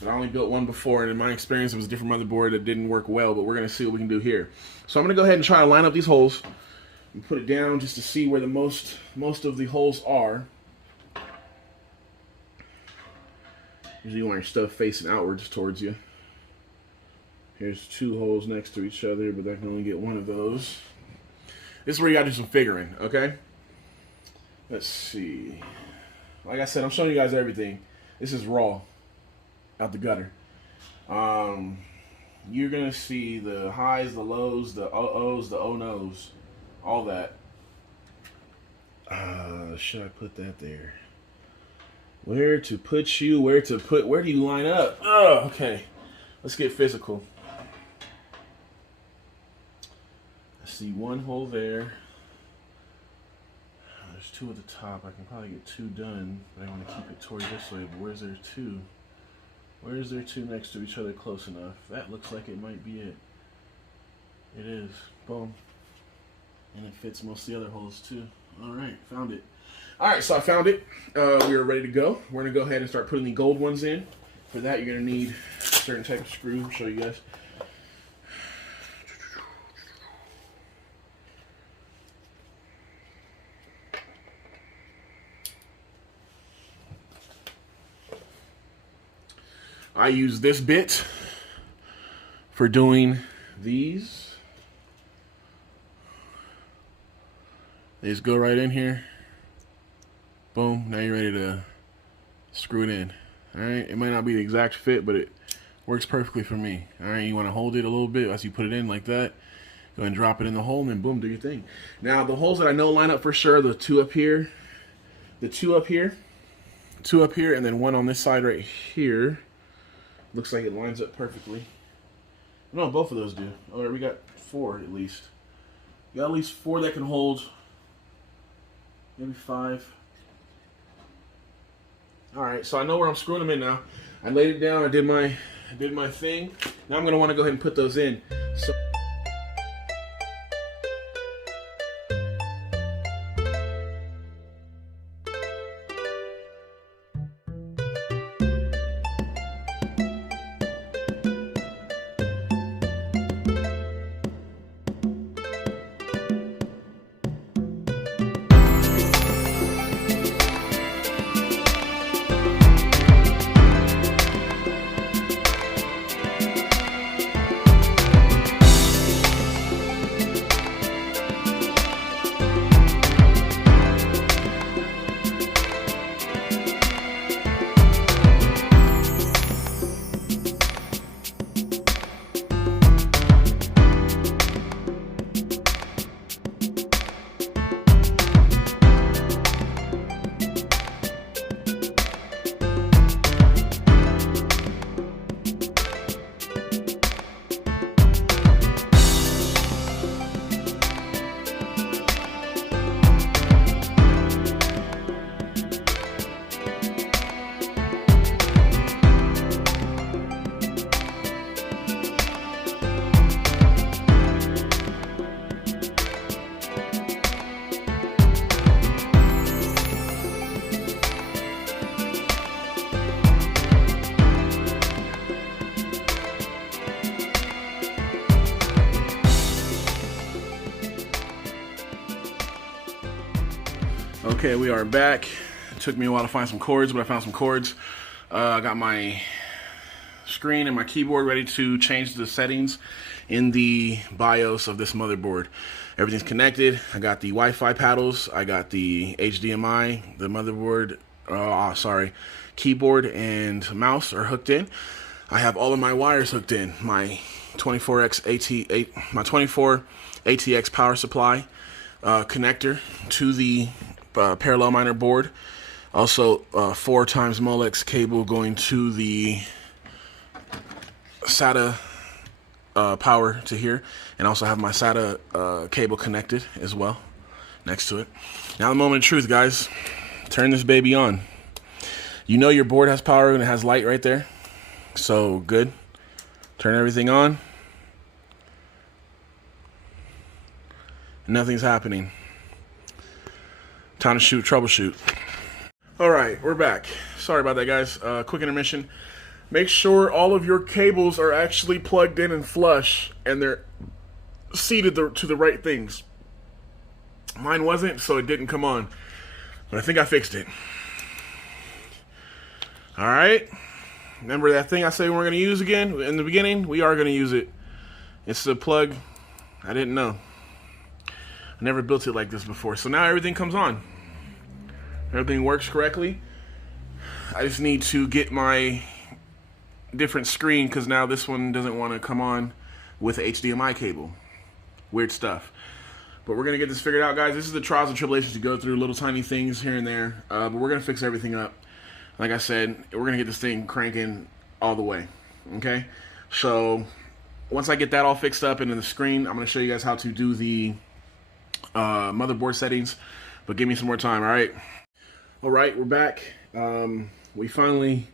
But I only built one before, and in my experience, it was a different motherboard that didn't work well, but we're going to see what we can do here. So I'm going to go ahead and try to line up these holes and put it down just to see where the most of the holes are. Usually you want your stuff facing outwards towards you. Here's two holes next to each other, but I can only get one of those. This is where you got to do some figuring, okay? Let's see. Like I said, I'm showing you guys everything. This is raw. Out the gutter. You're gonna see the highs, the lows, the oh-ohs, the oh-nos, all that. Should I put that there? Where to put you? Where do you line up? Oh, okay. Let's get physical. I see one hole there. There's two at the top. I can probably get two done, but I want to keep it toward this way. But where's there two? Where's there two next to each other close enough? That looks like it might be it. It is. Boom. And it fits most of the other holes too. Alright, found it. Alright, so I found it. We are ready to go. We're going to go ahead and start putting the gold ones in. For that, you're going to need a certain type of screw. I'll show you guys. I use this bit for doing these. They just go right in here. Boom, now you're ready to screw it in. All right, it might not be the exact fit, but it works perfectly for me. All right, you want to hold it a little bit as you put it in like that. Go ahead and drop it in the hole, and then boom, do your thing. Now, the holes that I know line up for sure, the two up here, the two up here, and then one on this side right here. Looks like it lines up perfectly. No, both of those do. All right, we got 4 at least. We got at least 4 that can hold. Maybe 5. All right, so I know where I'm screwing them in now. I laid it down. I did my thing. Now I'm gonna want to go ahead and put those in. So. Okay, we are back. It took me a while to find some cords, but I found some cords. I got my screen and my keyboard ready to change the settings in the BIOS of this motherboard. Everything's connected. I got the Wi-Fi paddles. I got the HDMI, the motherboard, keyboard and mouse are hooked in. I have all of my wires hooked in. My 24 ATX power supply connector to the parallel miner board. Also 4 times Molex cable going to the SATA power to here, and also have my SATA cable connected as well next to it. Now the moment of truth, guys. Turn this baby on. You know your board has power and it has light right there. So good. Turn everything on. Nothing's happening. Time to troubleshoot. All right, we're back. Sorry about that, guys. Quick intermission. Make sure all of your cables are actually plugged in and flush, and they're seated to the right things. Mine wasn't, so it didn't come on. But I think I fixed it. All right. Remember that thing I said we we're going to use again in the beginning? We are going to use it. It's the plug. I didn't know. I never built it like this before. So now everything comes on. Everything works correctly. I just need to get my different screen because now this one doesn't want to come on with HDMI cable. Weird stuff. But we're going to get this figured out, guys. This is the trials and tribulations you go through, little tiny things here and there. But we're going to fix everything up. Like I said, we're going to get this thing cranking all the way. Okay? So once I get that all fixed up and in the screen, I'm going to show you guys how to do the motherboard settings. But give me some more time, all right? All right, we're back. We finally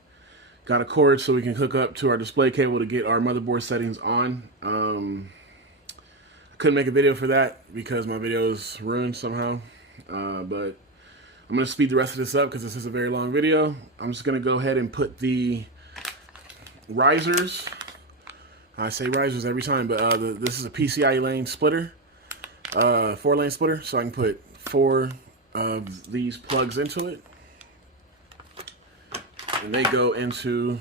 got a cord so we can hook up to our display cable to get our motherboard settings on. I couldn't make a video for that because my video is ruined somehow. But I'm going to speed the rest of this up because this is a very long video. I'm just going to go ahead and put the risers. I say risers every time, but this is a PCIe lane splitter, 4-lane splitter, so I can put 4 of these plugs into it, and they go into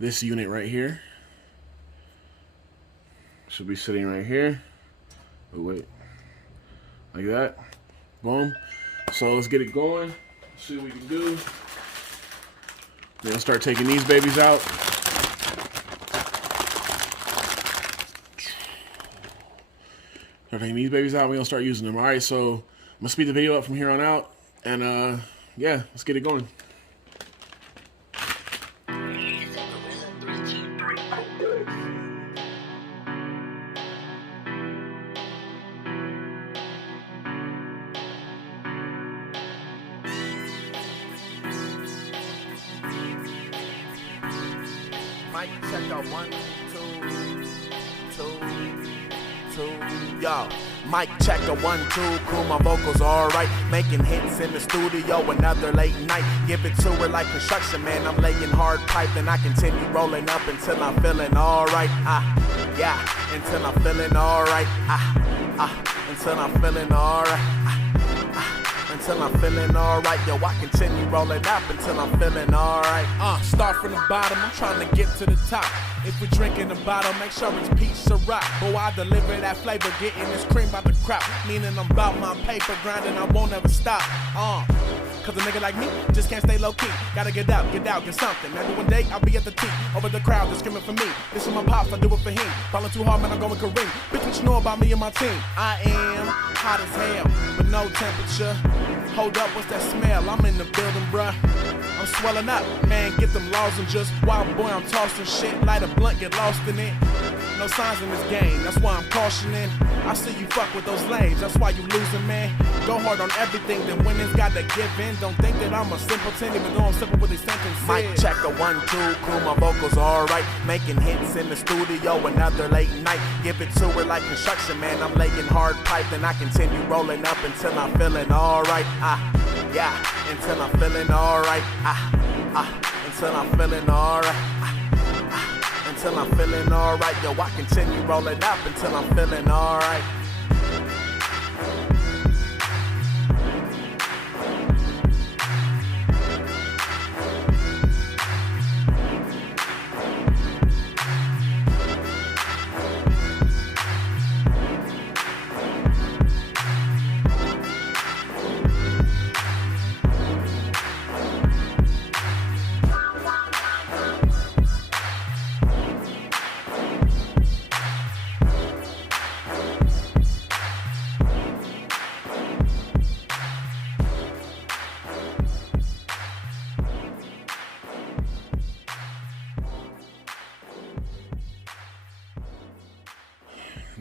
this unit right here. Should be sitting right here. Oh wait, like that. Boom. So let's get it going. See what we can do. We're gonna start taking these babies out. Start taking these babies out. We're gonna start using them. All right. So I'm gonna speed the video up from here on out, and yeah, let's get it going. Mic check out 1, 2, 2, 2, yo. Mic check a 1, 2, cool, my vocals alright. Making hits in the studio, another late night. Give it to her like construction, man. I'm laying hard pipe and I continue rolling up until I'm feeling alright. Yeah, until I'm feeling alright. Until I'm feeling alright. Until I'm feeling alright, yo, I continue rolling up until I'm feeling alright. Start from the bottom, I'm trying to get to the top. If we're drinking the bottle, make sure it's peach Ciroc. Boy, I deliver that flavor, getting this cream by the crop. Meaning I'm about my paper, grinding, I won't ever stop. Cause a nigga like me just can't stay low key. Gotta get out, get something. Maybe one day I'll be at the T, over the crowd, they're screaming for me. This is my pops, I do it for him. Falling too hard, man, I'm going Kareem. Bitch, what you know about me and my team? I am hot as hell, but no temperature. Hold up, what's that smell? I'm in the building, bruh. I'm swelling up, man, get them lozenges. Wild boy, I'm tossing shit. Light a blunt, get lost in it. No signs in this game, that's why I'm cautioning. I see you fuck with those lames, that's why you losing, man. Go hard on everything, then winning's got to give in. Don't think that I'm a simpleton, even though I'm simple with these sentences. Mic check a 1, 2, cool, my vocals alright. Making hits in the studio, another late night. Give it to her like construction, man. I'm laying hard pipe, then I continue rolling up until I'm feeling alright. Yeah, until I'm feeling alright. Until I'm feeling alright. Until I'm feeling alright, yo, I continue rolling up until I'm feeling alright.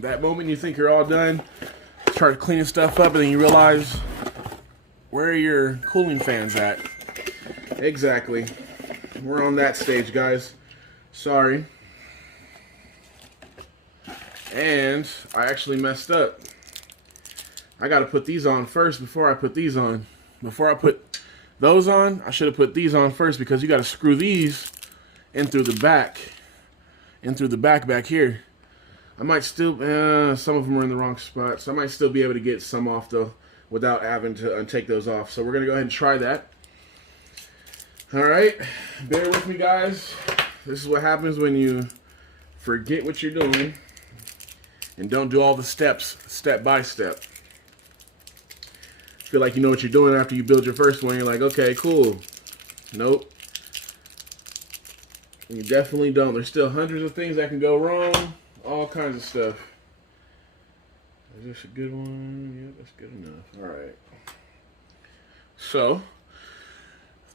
That moment you think you're all done, start cleaning stuff up, and then you realize, where are your cooling fans at? Exactly. We're on that stage, guys. Sorry. And I actually messed up. I gotta put these on first before I put these on. Before I put those on, I should have put these on first, because you gotta screw these in through the back. In through the back here. I might still, some of them are in the wrong spot, so I might still be able to get some off though without having to take those off. So we're going to go ahead and try that. All right, bear with me, guys. This is what happens when you forget what you're doing and don't do all the steps step by step. Feel like you know what you're doing after you build your first one. You're like, okay, cool. Nope. You definitely don't. There's still hundreds of things that can go wrong. All kinds of stuff. Is this a good one? Yeah, that's good enough. All right. So,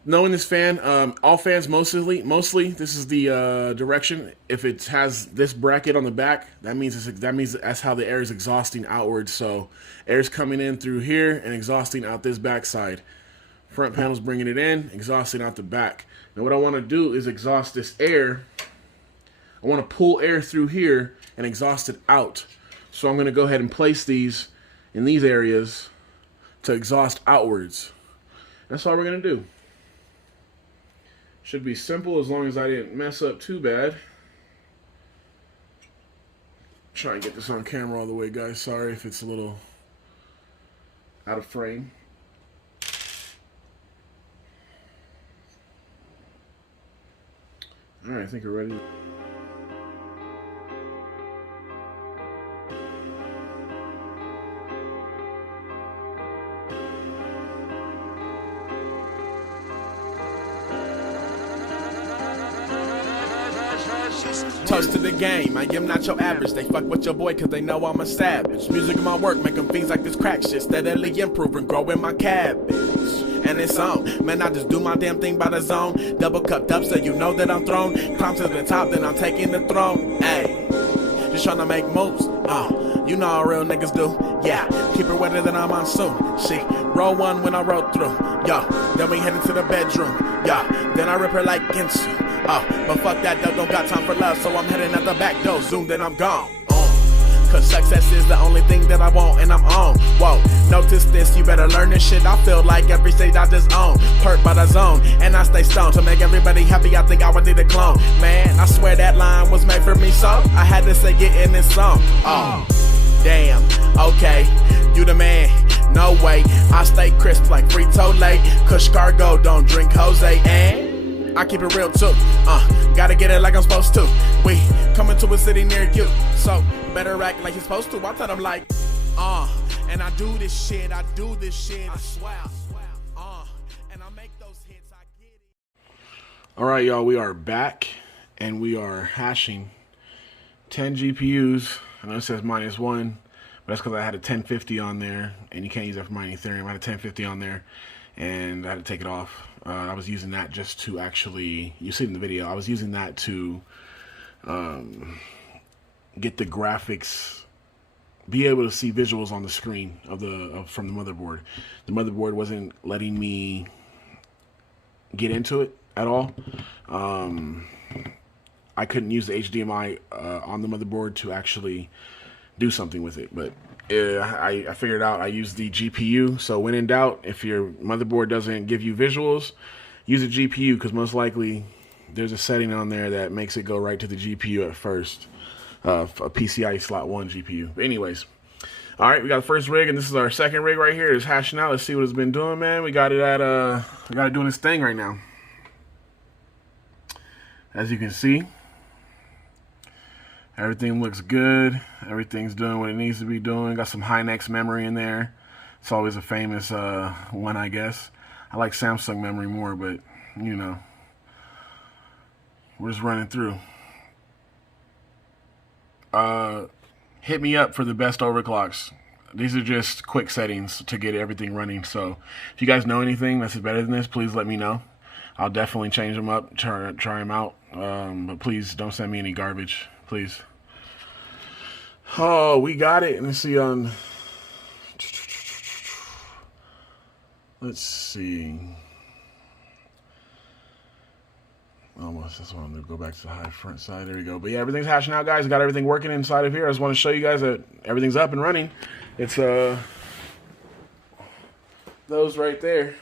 knowing this fan, all fans mostly, this is the direction. If it has this bracket on the back, that means that's how the air is exhausting outwards. So, air's coming in through here and exhausting out this back side. Front panel's bringing it in, exhausting out the back. Now, what I want to do is exhaust this air. I want to pull air through here and exhaust it out. So I'm going to go ahead and place these in these areas to exhaust outwards. That's all we're going to do. Should be simple as long as I didn't mess up too bad. Try and get this on camera all the way, guys. Sorry if it's a little out of frame. All right, I think we're ready. Toast to the game, I am not your average. They fuck with your boy cause they know I'm a savage. Music in my work, making things like this crack shit. Steadily improving, growing my cabbage. And it's on, man, I just do my damn thing by the zone. Double cupped up so you know that I'm thrown. Climb to the top, then I'm taking the throne. Ayy, just tryna make moves. You know how real niggas do. Yeah, keep it wetter than a monsoon. Shit, roll one when I roll through. Yo, then we head into the bedroom. Yo, then I rip her like Ginsu. But fuck that, though, don't got time for love, so I'm heading out the back door, zoom, then I'm gone. Cause success is the only thing that I want, and I'm on. Whoa, notice this, you better learn this shit. I feel like every stage I just own. Perked by the zone, and I stay stoned. To make everybody happy, I think I would need a clone. Man, I swear that line was made for me, so I had to say it in this song. Oh, damn, okay, you the man. No way, I stay crisp like Frito-Lay. Kush cargo, don't drink Jose, and I keep it real too, gotta get it like I'm supposed to. We coming to a city near you, so better act like you're supposed to. I tell them like, and I do this shit, I swear, and I make those hits, I get it. All right, y'all, we are back, and we are hashing 10 GPUs. I know it says -1, but that's because I had a 1050 on there, and you can't use that for mining Ethereum. I had a 1050 on there, and I had to take it off. I was using that just to actually, you see it in the video, I was using that to get the graphics, be able to see visuals on the screen from the motherboard. The motherboard wasn't letting me get into it at all. I couldn't use the HDMI on the motherboard to actually do something with it, but I figured out I used the GPU. So when in doubt, if your motherboard doesn't give you visuals, use a GPU, because most likely there's a setting on there that makes it go right to the GPU at first, a PCIe slot 1 GPU. But anyways, all right, we got the first rig, and this is our second rig right here. It's hashing out. Let's see what it's been doing, man. We got it at we got it doing its thing right now. As you can see, everything looks good. Everything's doing what it needs to be doing. Got some Hynix memory in there. It's always a famous one, I guess. I like Samsung memory more, but, you know, we're just running through. Hit me up for the best overclocks. These are just quick settings to get everything running. So if you guys know anything that's better than this, please let me know. I'll definitely change them up, try them out. But please don't send me any garbage, please. Oh, we got it. Let's see on. Let's see. Almost. That's what I'm gonna go back to the Hive front side. There we go. But yeah, everything's hashing out, guys. Got everything working inside of here. I just want to show you guys that everything's up and running. It's those right there.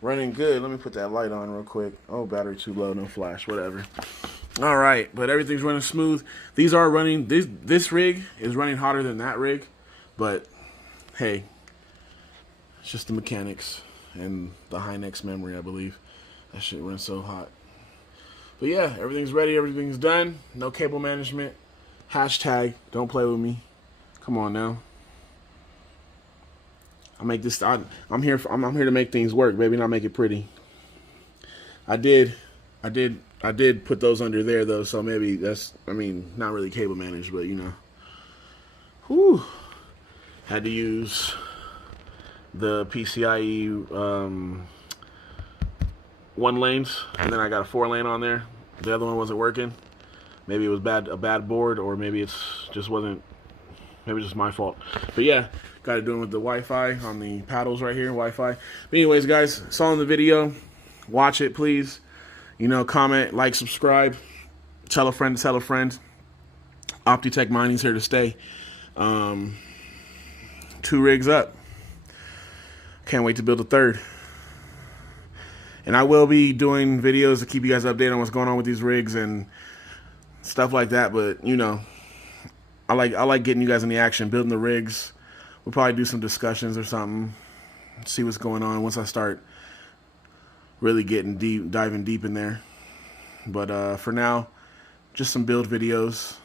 Running good. Let me put that light on real quick. Oh, battery too low, no flash, whatever. All right, but everything's running smooth. These are running. This rig is running hotter than that rig, but hey, it's just the mechanics and the Hynix memory, I believe. That shit runs so hot. But yeah, everything's ready. Everything's done. No cable management. Hashtag don't play with me. Come on now. I make this. I'm here to make things work, baby, not make it pretty. I did put those under there though, so maybe that's. I mean, not really cable managed, but you know. Whew. Had to use the PCIe 1 lanes, and then I got a 4 lane on there. The other one wasn't working. Maybe it was a bad board, or maybe it's just wasn't. Maybe it's just my fault. But yeah, got it doing with the Wi-Fi on the paddles right here, Wi-Fi. But anyways, guys, saw in the video. Watch it, please. You know, comment, like, subscribe. Tell a friend to tell a friend. OptiTech Mining's here to stay. 2 rigs up. Can't wait to build a 3rd. And I will be doing videos to keep you guys updated on what's going on with these rigs and stuff like that. But, you know, I like getting you guys in the action, building the rigs. We'll probably do some discussions or something, see what's going on once I start really getting deep, diving deep in there. But for now, just some build videos.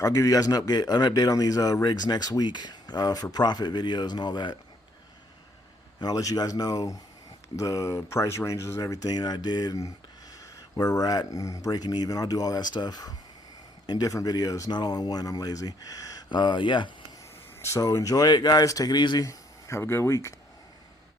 I'll give you guys an update on these rigs next week for profit videos and all that. And I'll let you guys know the price ranges and everything that I did and where we're at and breaking even. I'll do all that stuff in different videos, not all in one. I'm lazy. Yeah. So enjoy it, guys. Take it easy. Have a good week.